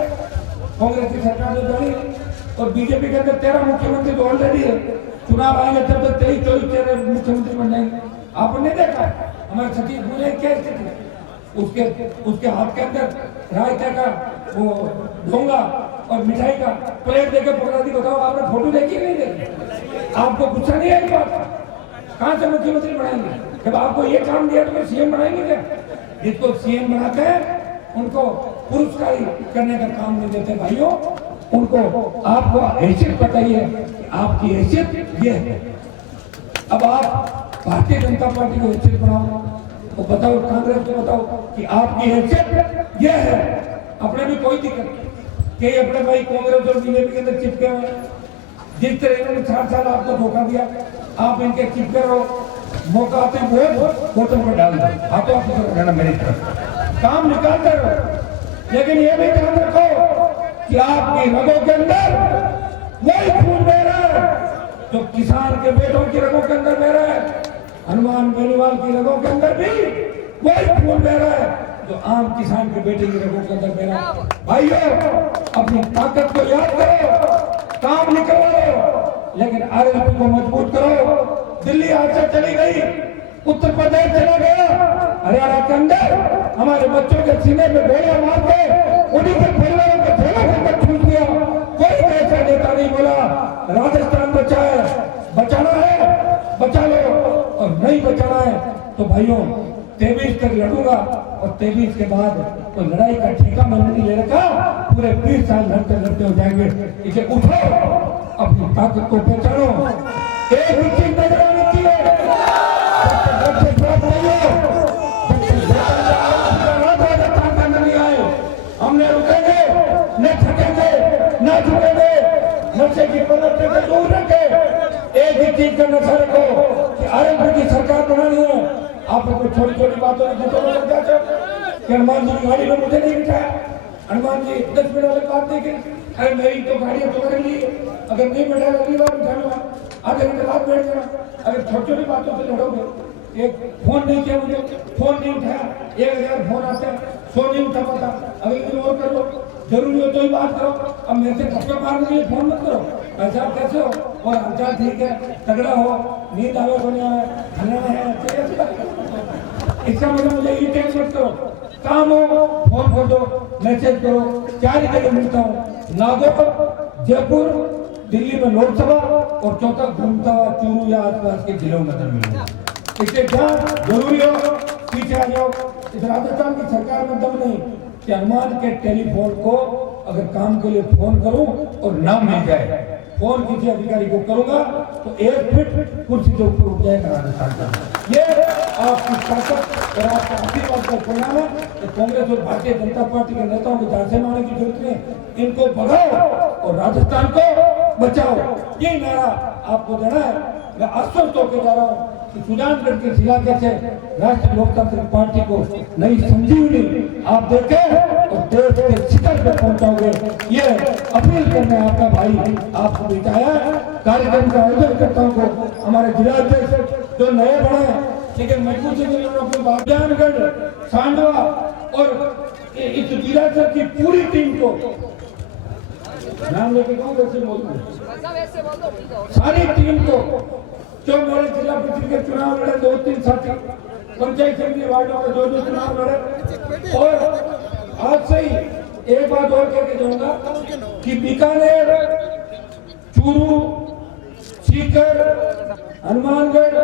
कांग्रेस की सरकार जो बनी और बीजेपी के अंदर 13 मुख्यमंत्री तो ऑलरेडी है, चुनाव आएंगे तब तक 23-24 मुख्यमंत्री बन जाएंगे। आपने देखा हमारे सतीश पूजा क्या स्थिति, उसके हाथ के अंदर रायता का वो ढोंगा और मिठाई का प्लेट देकर पकड़ा दी। बताओ आपने फोटो देखी नहीं देखी? आपको गुस्सा नहीं आई बात? कहां से मुख्यमंत्री बनाएंगे? जब आपको ये काम दिया तो सीएम बनाएंगे क्या? जिसको सीएम बनाते हैं उनको पुरस्कारी करने का काम नहीं देते। भाइयों, उनको आपको हैसियत बताइए, आपकी हैसियत ये है। अब आप भारतीय जनता पार्टी को हैसियत बनाओ तो बताओ, कांग्रेस को बताओ कि आपकी हैसियत ये है। अपने भी कोई दिक्कत कि अपने भाई कांग्रेस और बीजेपी के अंदर चिपके हुए, जिस तरह इन्होंने 4 साल आपको धोखा दिया, आप इनके चिपके रहो, मौका आते वोट वोटों पर डाल दो, हाथों हाथों रहना मेरी तरफ काम निकालते रहो। लेकिन ये भी ध्यान रखो कि आपकी रगों के अंदर वही खून बह रहा है जो किसान के बेटों की रगों के अंदर बह रहा है। हनुमान बेनीवाल की रगों के अंदर भी वही खून बह रहा है जो आम किसान के बेटे की रगों के अंदर बह रहा है। भाइयों, अपनी ताकत को याद करो, काम निकलो, लेकिन आरएलपी को मजबूत करो। दिल्ली आज से चली गई, उत्तर प्रदेश चला गया, हरियाणा के अंदर हमारे बच्चों के सीने में गोलियां मार के उन्हीं के परिवारों के झोलों के अंदर छूट दिया। कोई पैसा देता नहीं। राजस्थान बचाना है बचा लो, और नहीं बचाना है तो भाइयों 23 तक लड़ूंगा, और 23 के बाद तो लड़ाई का ठेका मैंने नहीं ले रखा, पूरे 20 साल लड़ते लड़ते हो जाएंगे। इसे उठो, अपनी ताकत को पहचानो, एक ही चीज नजर आनी चाहिए, हमने रुकेंगे न थकेंगे न झुकेंगे, नशे की प्रवृत्ति से दूर रखे, एक ही चीज का नशा रखो कि आरएलपी की सरकार बनानी है। आप लोग छोटी छोटी बातों में झूठे लग जाते हो कि हनुमान जी की गाड़ी में मुझे नहीं बिठाया, हनुमान जी 10 मिनट वाले बात नहीं की, अरे मेरी तो गाड़ी तुम्हारे लिए, अगर नहीं बैठा अगली बार बिठा लूंगा, आधे घंटे बाद बैठ जाना। अगर छोटी छोटी बातों से लड़ोगे, एक फोन नहीं किया मुझे, फोन नहीं उठाया, 1000 फोन आते हैं, 100 नहीं उठा पाता, अगले दिन और कर लो, जरूरी हो तो ही बात करो। अब मेरे से धक्का मारने के लिए फोन मत करो, भाई साहब कैसे हो, और हालचाल ठीक है, तगड़ा हो, नींद आवे को नहीं आवे, खाना है, इसका मतलब मुझे ये टेंशन मत करो, काम हो फोन कर दो, मैसेज करो, 4 जगह मिलता हूँ, नागौर, जयपुर, दिल्ली में लोकसभा, और चौथा घूमता हुआ चूरू या आसपास के जिलों में मिलूंगा। इससे जहाँ जरूरी हो पीछे आ जाओ। इस राजस्थान की सरकार में दम नहीं कि हनुमान के टेलीफोन को अगर काम के लिए फोन करूं और ना मिल जाए, फोन किसी अधिकारी को करूंगा तो 1 फीट कुर्सी से ऊपर उठ जाएगा राजस्थान का। ये आपकी ताकत और आपका आशीर्वाद का परिणाम है। तो कांग्रेस और भारतीय जनता पार्टी के नेताओं को झांसे मारने की जरूरत नहीं, इनको भगाओ और राजस्थान को बचाओ, ये नारा आपको देना है। मैं आश्वस्त होकर जा रहा हूँ कि सुजानगढ़ के इलाके से राष्ट्रीय लोकतांत्रिक पार्टी को नई संजीवनी आप देखे और देश के शिखर पर पहुंचाओगे, ये अपील करने आपका भाई आपको बिताया। कार्यक्रम का आयोजन करता हूँ हमारे जिलाध्यक्ष जो नए बने लेकिन मजबूती से सुजानगढ़, सांडवा और इस जिलाध्यक्ष की पूरी टीम को नाम लेके कहूँ वैसे बोलूँ, सारी टीम को जो मेरे जिला परिषद के चुनाव लड़े 2-3 साथी, पंचायत समिति वार्डों में जो चुनाव लड़े, और आज से ही एक बात और कहकर जाऊंगा कि बीकानेर, चूरू, सीकर, हनुमानगढ़,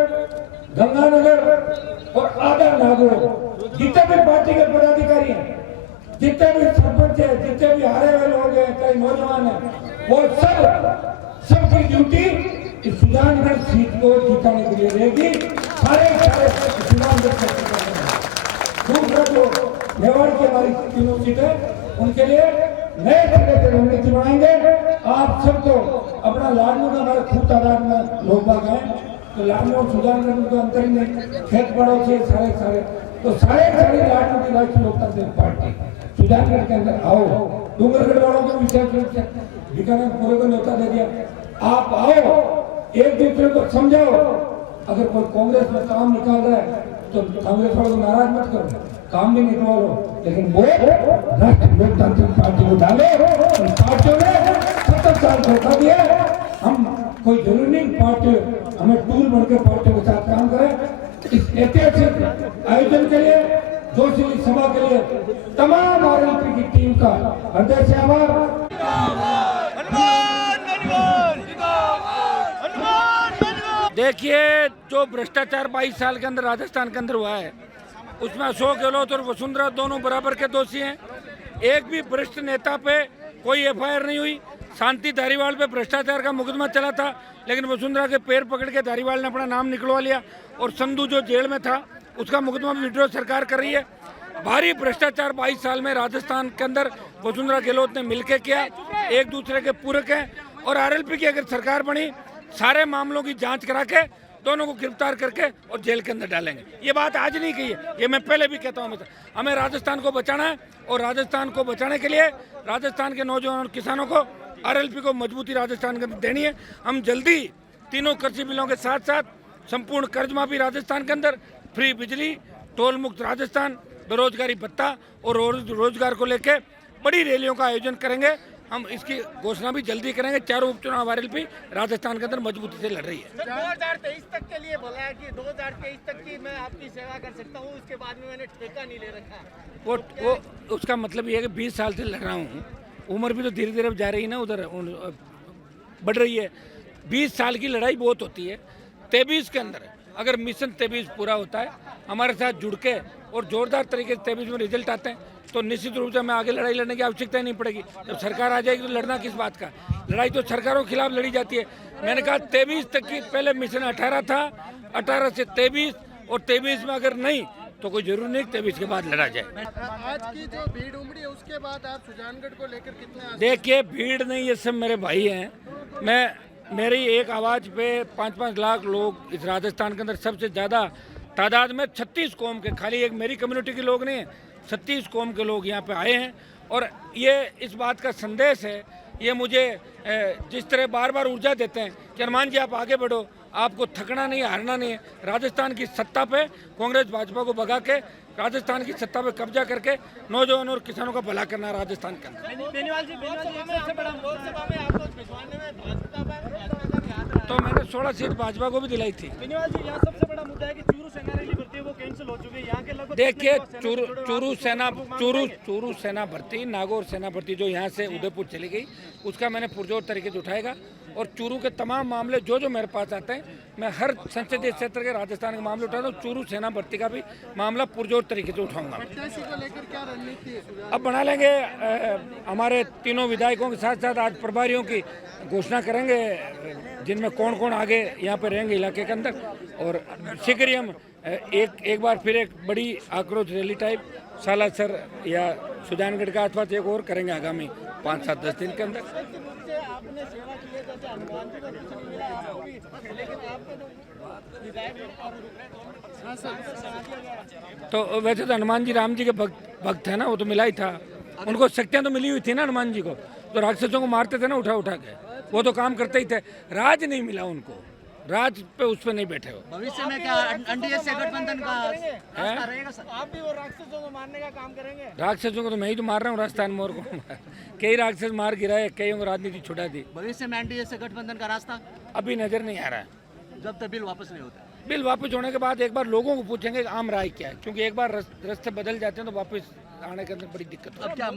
गंगानगर और आधा नागौर जितने भी पार्टी के पदाधिकारी हैं, जितने भी सरपंच है, जितने भी हारे हुए लोग हैं, चाहे नौजवान है, वो सबकी ड्यूटी इस सुजानगढ़ सीट को जिताने के लिए रहेगी। सारे सुजानगढ़ दूसरा जो मेवाड़ की हमारी तीनों सीटें उनके लिए नए सिरे से रणनीति बनाएंगे। आप सबको अपना लाडनू का हमारे खूब तादाद में लोग बाग आए, तो लाडनू और सुजानगढ़ में तो अंतर ही नहीं, खेत पड़ोस है सारे तो सारे लाडनू की राष्ट्रीय लोकतांत्रिक पार्टी सुजानगढ़ के अंदर आओ। डूंगरगढ़ वालों को विशेष रूप से बीकानेर पूरे को न्योता दे दिया, आप आओ, एक दूसरे को समझाओ। अगर कोई कांग्रेस में काम निकाल रहा है तो कांग्रेस वालों को नाराज मत करो, काम भी निकलवाओ, लेकिन वो राष्ट्रीय लोकतांत्रिक पार्टी को डालो। पार्टियों ने 70 साल धोखा दिया, हम कोई जरूरी नहीं पार्टी हमें टूल बनकर पार्टियों के साथ काम करें। इस ऐतिहासिक आयोजन के लिए, जोशीली सभा के लिए तमाम आरएलपी की टीम का हृदय से आभार। देखिए, जो भ्रष्टाचार 22 साल के अंदर राजस्थान के अंदर हुआ है, उसमें अशोक गहलोत और वसुंधरा दोनों बराबर के दोषी हैं। एक भी वरिष्ठ नेता पे कोई एफआईआर नहीं हुई। शांति धारीवाल पे भ्रष्टाचार का मुकदमा चला था, लेकिन वसुंधरा के पैर पकड़ के धारीवाल ने अपना नाम निकलवा लिया, और संधू जो जेल में था उसका मुकदमा विड्रॉ सरकार कर रही है। भारी भ्रष्टाचार 22 साल में राजस्थान के अंदर वसुंधरा गहलोत ने मिलकर किया, एक दूसरे के पूरक हैं। और आरएलपी की अगर सरकार बनी, सारे मामलों की जांच करा के दोनों को गिरफ्तार करके और जेल के अंदर डालेंगे। ये बात आज नहीं कही है, ये मैं पहले भी कहता हूँ। हमें राजस्थान को बचाना है, और राजस्थान को बचाने के लिए राजस्थान के नौजवान और किसानों को आरएलपी को मजबूती राजस्थान के अंदर देनी है। हम जल्दी तीनों कृषि बिलों के साथ साथ संपूर्ण कर्ज माफी राजस्थान के अंदर, फ्री बिजली, टोल मुक्त राजस्थान, बेरोजगारी भत्ता और रोजगार को लेकर बड़ी रैलियों का आयोजन करेंगे। हम इसकी घोषणा भी जल्दी करेंगे। चारों उपचुनाव आरएलपी राजस्थान के अंदर मजबूती से लड़ रही है। 2023 तक के लिए बोला है कि 2023 तक की मैं आपकी सेवा कर सकता हूं, उसके बाद में मैंने ठेका नहीं ले रखा। वो उसका मतलब ये है कि 20 साल से लड़ रहा हूँ, उम्र भी तो धीरे धीरे जा रही है ना उधर। बढ़ रही है। 20 साल की लड़ाई बहुत होती है, 23 के अंदर अगर मिशन 23 पूरा होता है हमारे साथ जुड़ के और जोरदार तरीके से 23 में रिजल्ट आते हैं तो निश्चित रूप से हमें आगे लड़ाई लड़ने की आवश्यकता ही नहीं पड़ेगी। जब सरकार आ जाएगी तो लड़ना किस बात का, लड़ाई तो सरकारों के खिलाफ लड़ी जाती है। मैंने कहा 23 तक की पहले मिशन 18 था, 18 से 23 और 23 में अगर नहीं तो कोई जरूरी नहीं 23 के बाद लड़ा जाए। आज की जो भीड़ उमड़ी है उसके बाद आप सुजानगढ़ को लेकर कितने देखिए भीड़ नहीं, ये सब मेरे भाई हैं। मेरी एक आवाज़ पे 5-5 लाख लोग इस राजस्थान के अंदर सबसे ज़्यादा तादाद में 36 कौम के, खाली एक मेरी कम्युनिटी के लोग नहीं हैं, 36 कौम के लोग यहाँ पे आए हैं। और ये इस बात का संदेश है, ये मुझे जिस तरह बार बार ऊर्जा देते हैं कि हनुमान जी आप आगे बढ़ो, आपको थकना नहीं, हारना नहीं है। राजस्थान की सत्ता पे कांग्रेस भाजपा को भगा के राजस्थान की सत्ता पे कब्जा करके नौजवान और किसानों का भला करना राजस्थान के अंदर। बेनीवाल जी सबसे बड़ा लोकसभा में आपको भिजवाने में भाजपा का तो मैंने 16 सीट भाजपा को भी दिलाई थी। बेनीवाल जी यहाँ सबसे बड़ा मुद्दा है कि चूरू सेना रैली भर्ती है वो कैंसिल हो चुकी है। यहाँ के लगभग देखिए चूरू सेना भर्ती, नागौर सेना भर्ती जो यहाँ से उदयपुर चली गई उसका मैंने पुरजोर तरीके से उठाएगा। और चूरू के तमाम मामले जो मेरे पास आते हैं मैं हर संसदीय क्षेत्र के राजस्थान के मामले उठाता हूँ। चूरू सेना भर्ती का भी मामला पुरजोर तरीके से उठाऊंगा। को लेकर क्या रणनीति है? अब बना लेंगे, हमारे तीनों विधायकों के साथ साथ आज प्रभारियों की घोषणा करेंगे जिनमें कौन कौन आगे यहाँ पे रहेंगे इलाके के अंदर। और शीघ्र ही हम एक बार फिर एक बड़ी आक्रोश रैली टाइप सालासर या सुजानगढ़ का अथवा एक और करेंगे आगामी 5-7-10 दिन के अंदर। आपने सेवा की है जैसे हनुमान जी को कुछ नहीं मिला आपको भी, लेकिन आपको तो विधायक तो वैसे तो हनुमान जी राम जी के भक्त है ना, वो तो मिला ही था। उनको शक्तियाँ तो मिली हुई थी ना हनुमान जी को, तो राक्षसों को मारते थे ना उठा उठा के, वो तो काम करते ही थे। राज नहीं मिला उनको, राज पे उस पे नहीं बैठे हो। भविष्य में क्या एनडीए से गठबंधन का रहेगा सर? आप भी वो राक्षसों को मारने का काम करेंगे? राक्षसों को तो मैं ही तो मार रहा हूँ राजस्थान में, और को कई राक्षस मार गिराए, कई को राजनीति छुड़ा दी। भविष्य में एनडीए से गठबंधन का रास्ता अभी नजर नहीं आ रहा है, जब तक बिल वापस नहीं होता। बिल वापस होने के बाद एक बार लोगों को पूछेंगे आम राय क्या है, क्योंकि एक बार रास्ते बदल जाते हैं तो वापस आने के अंदर बड़ी दिक्कत होती है। अब क्या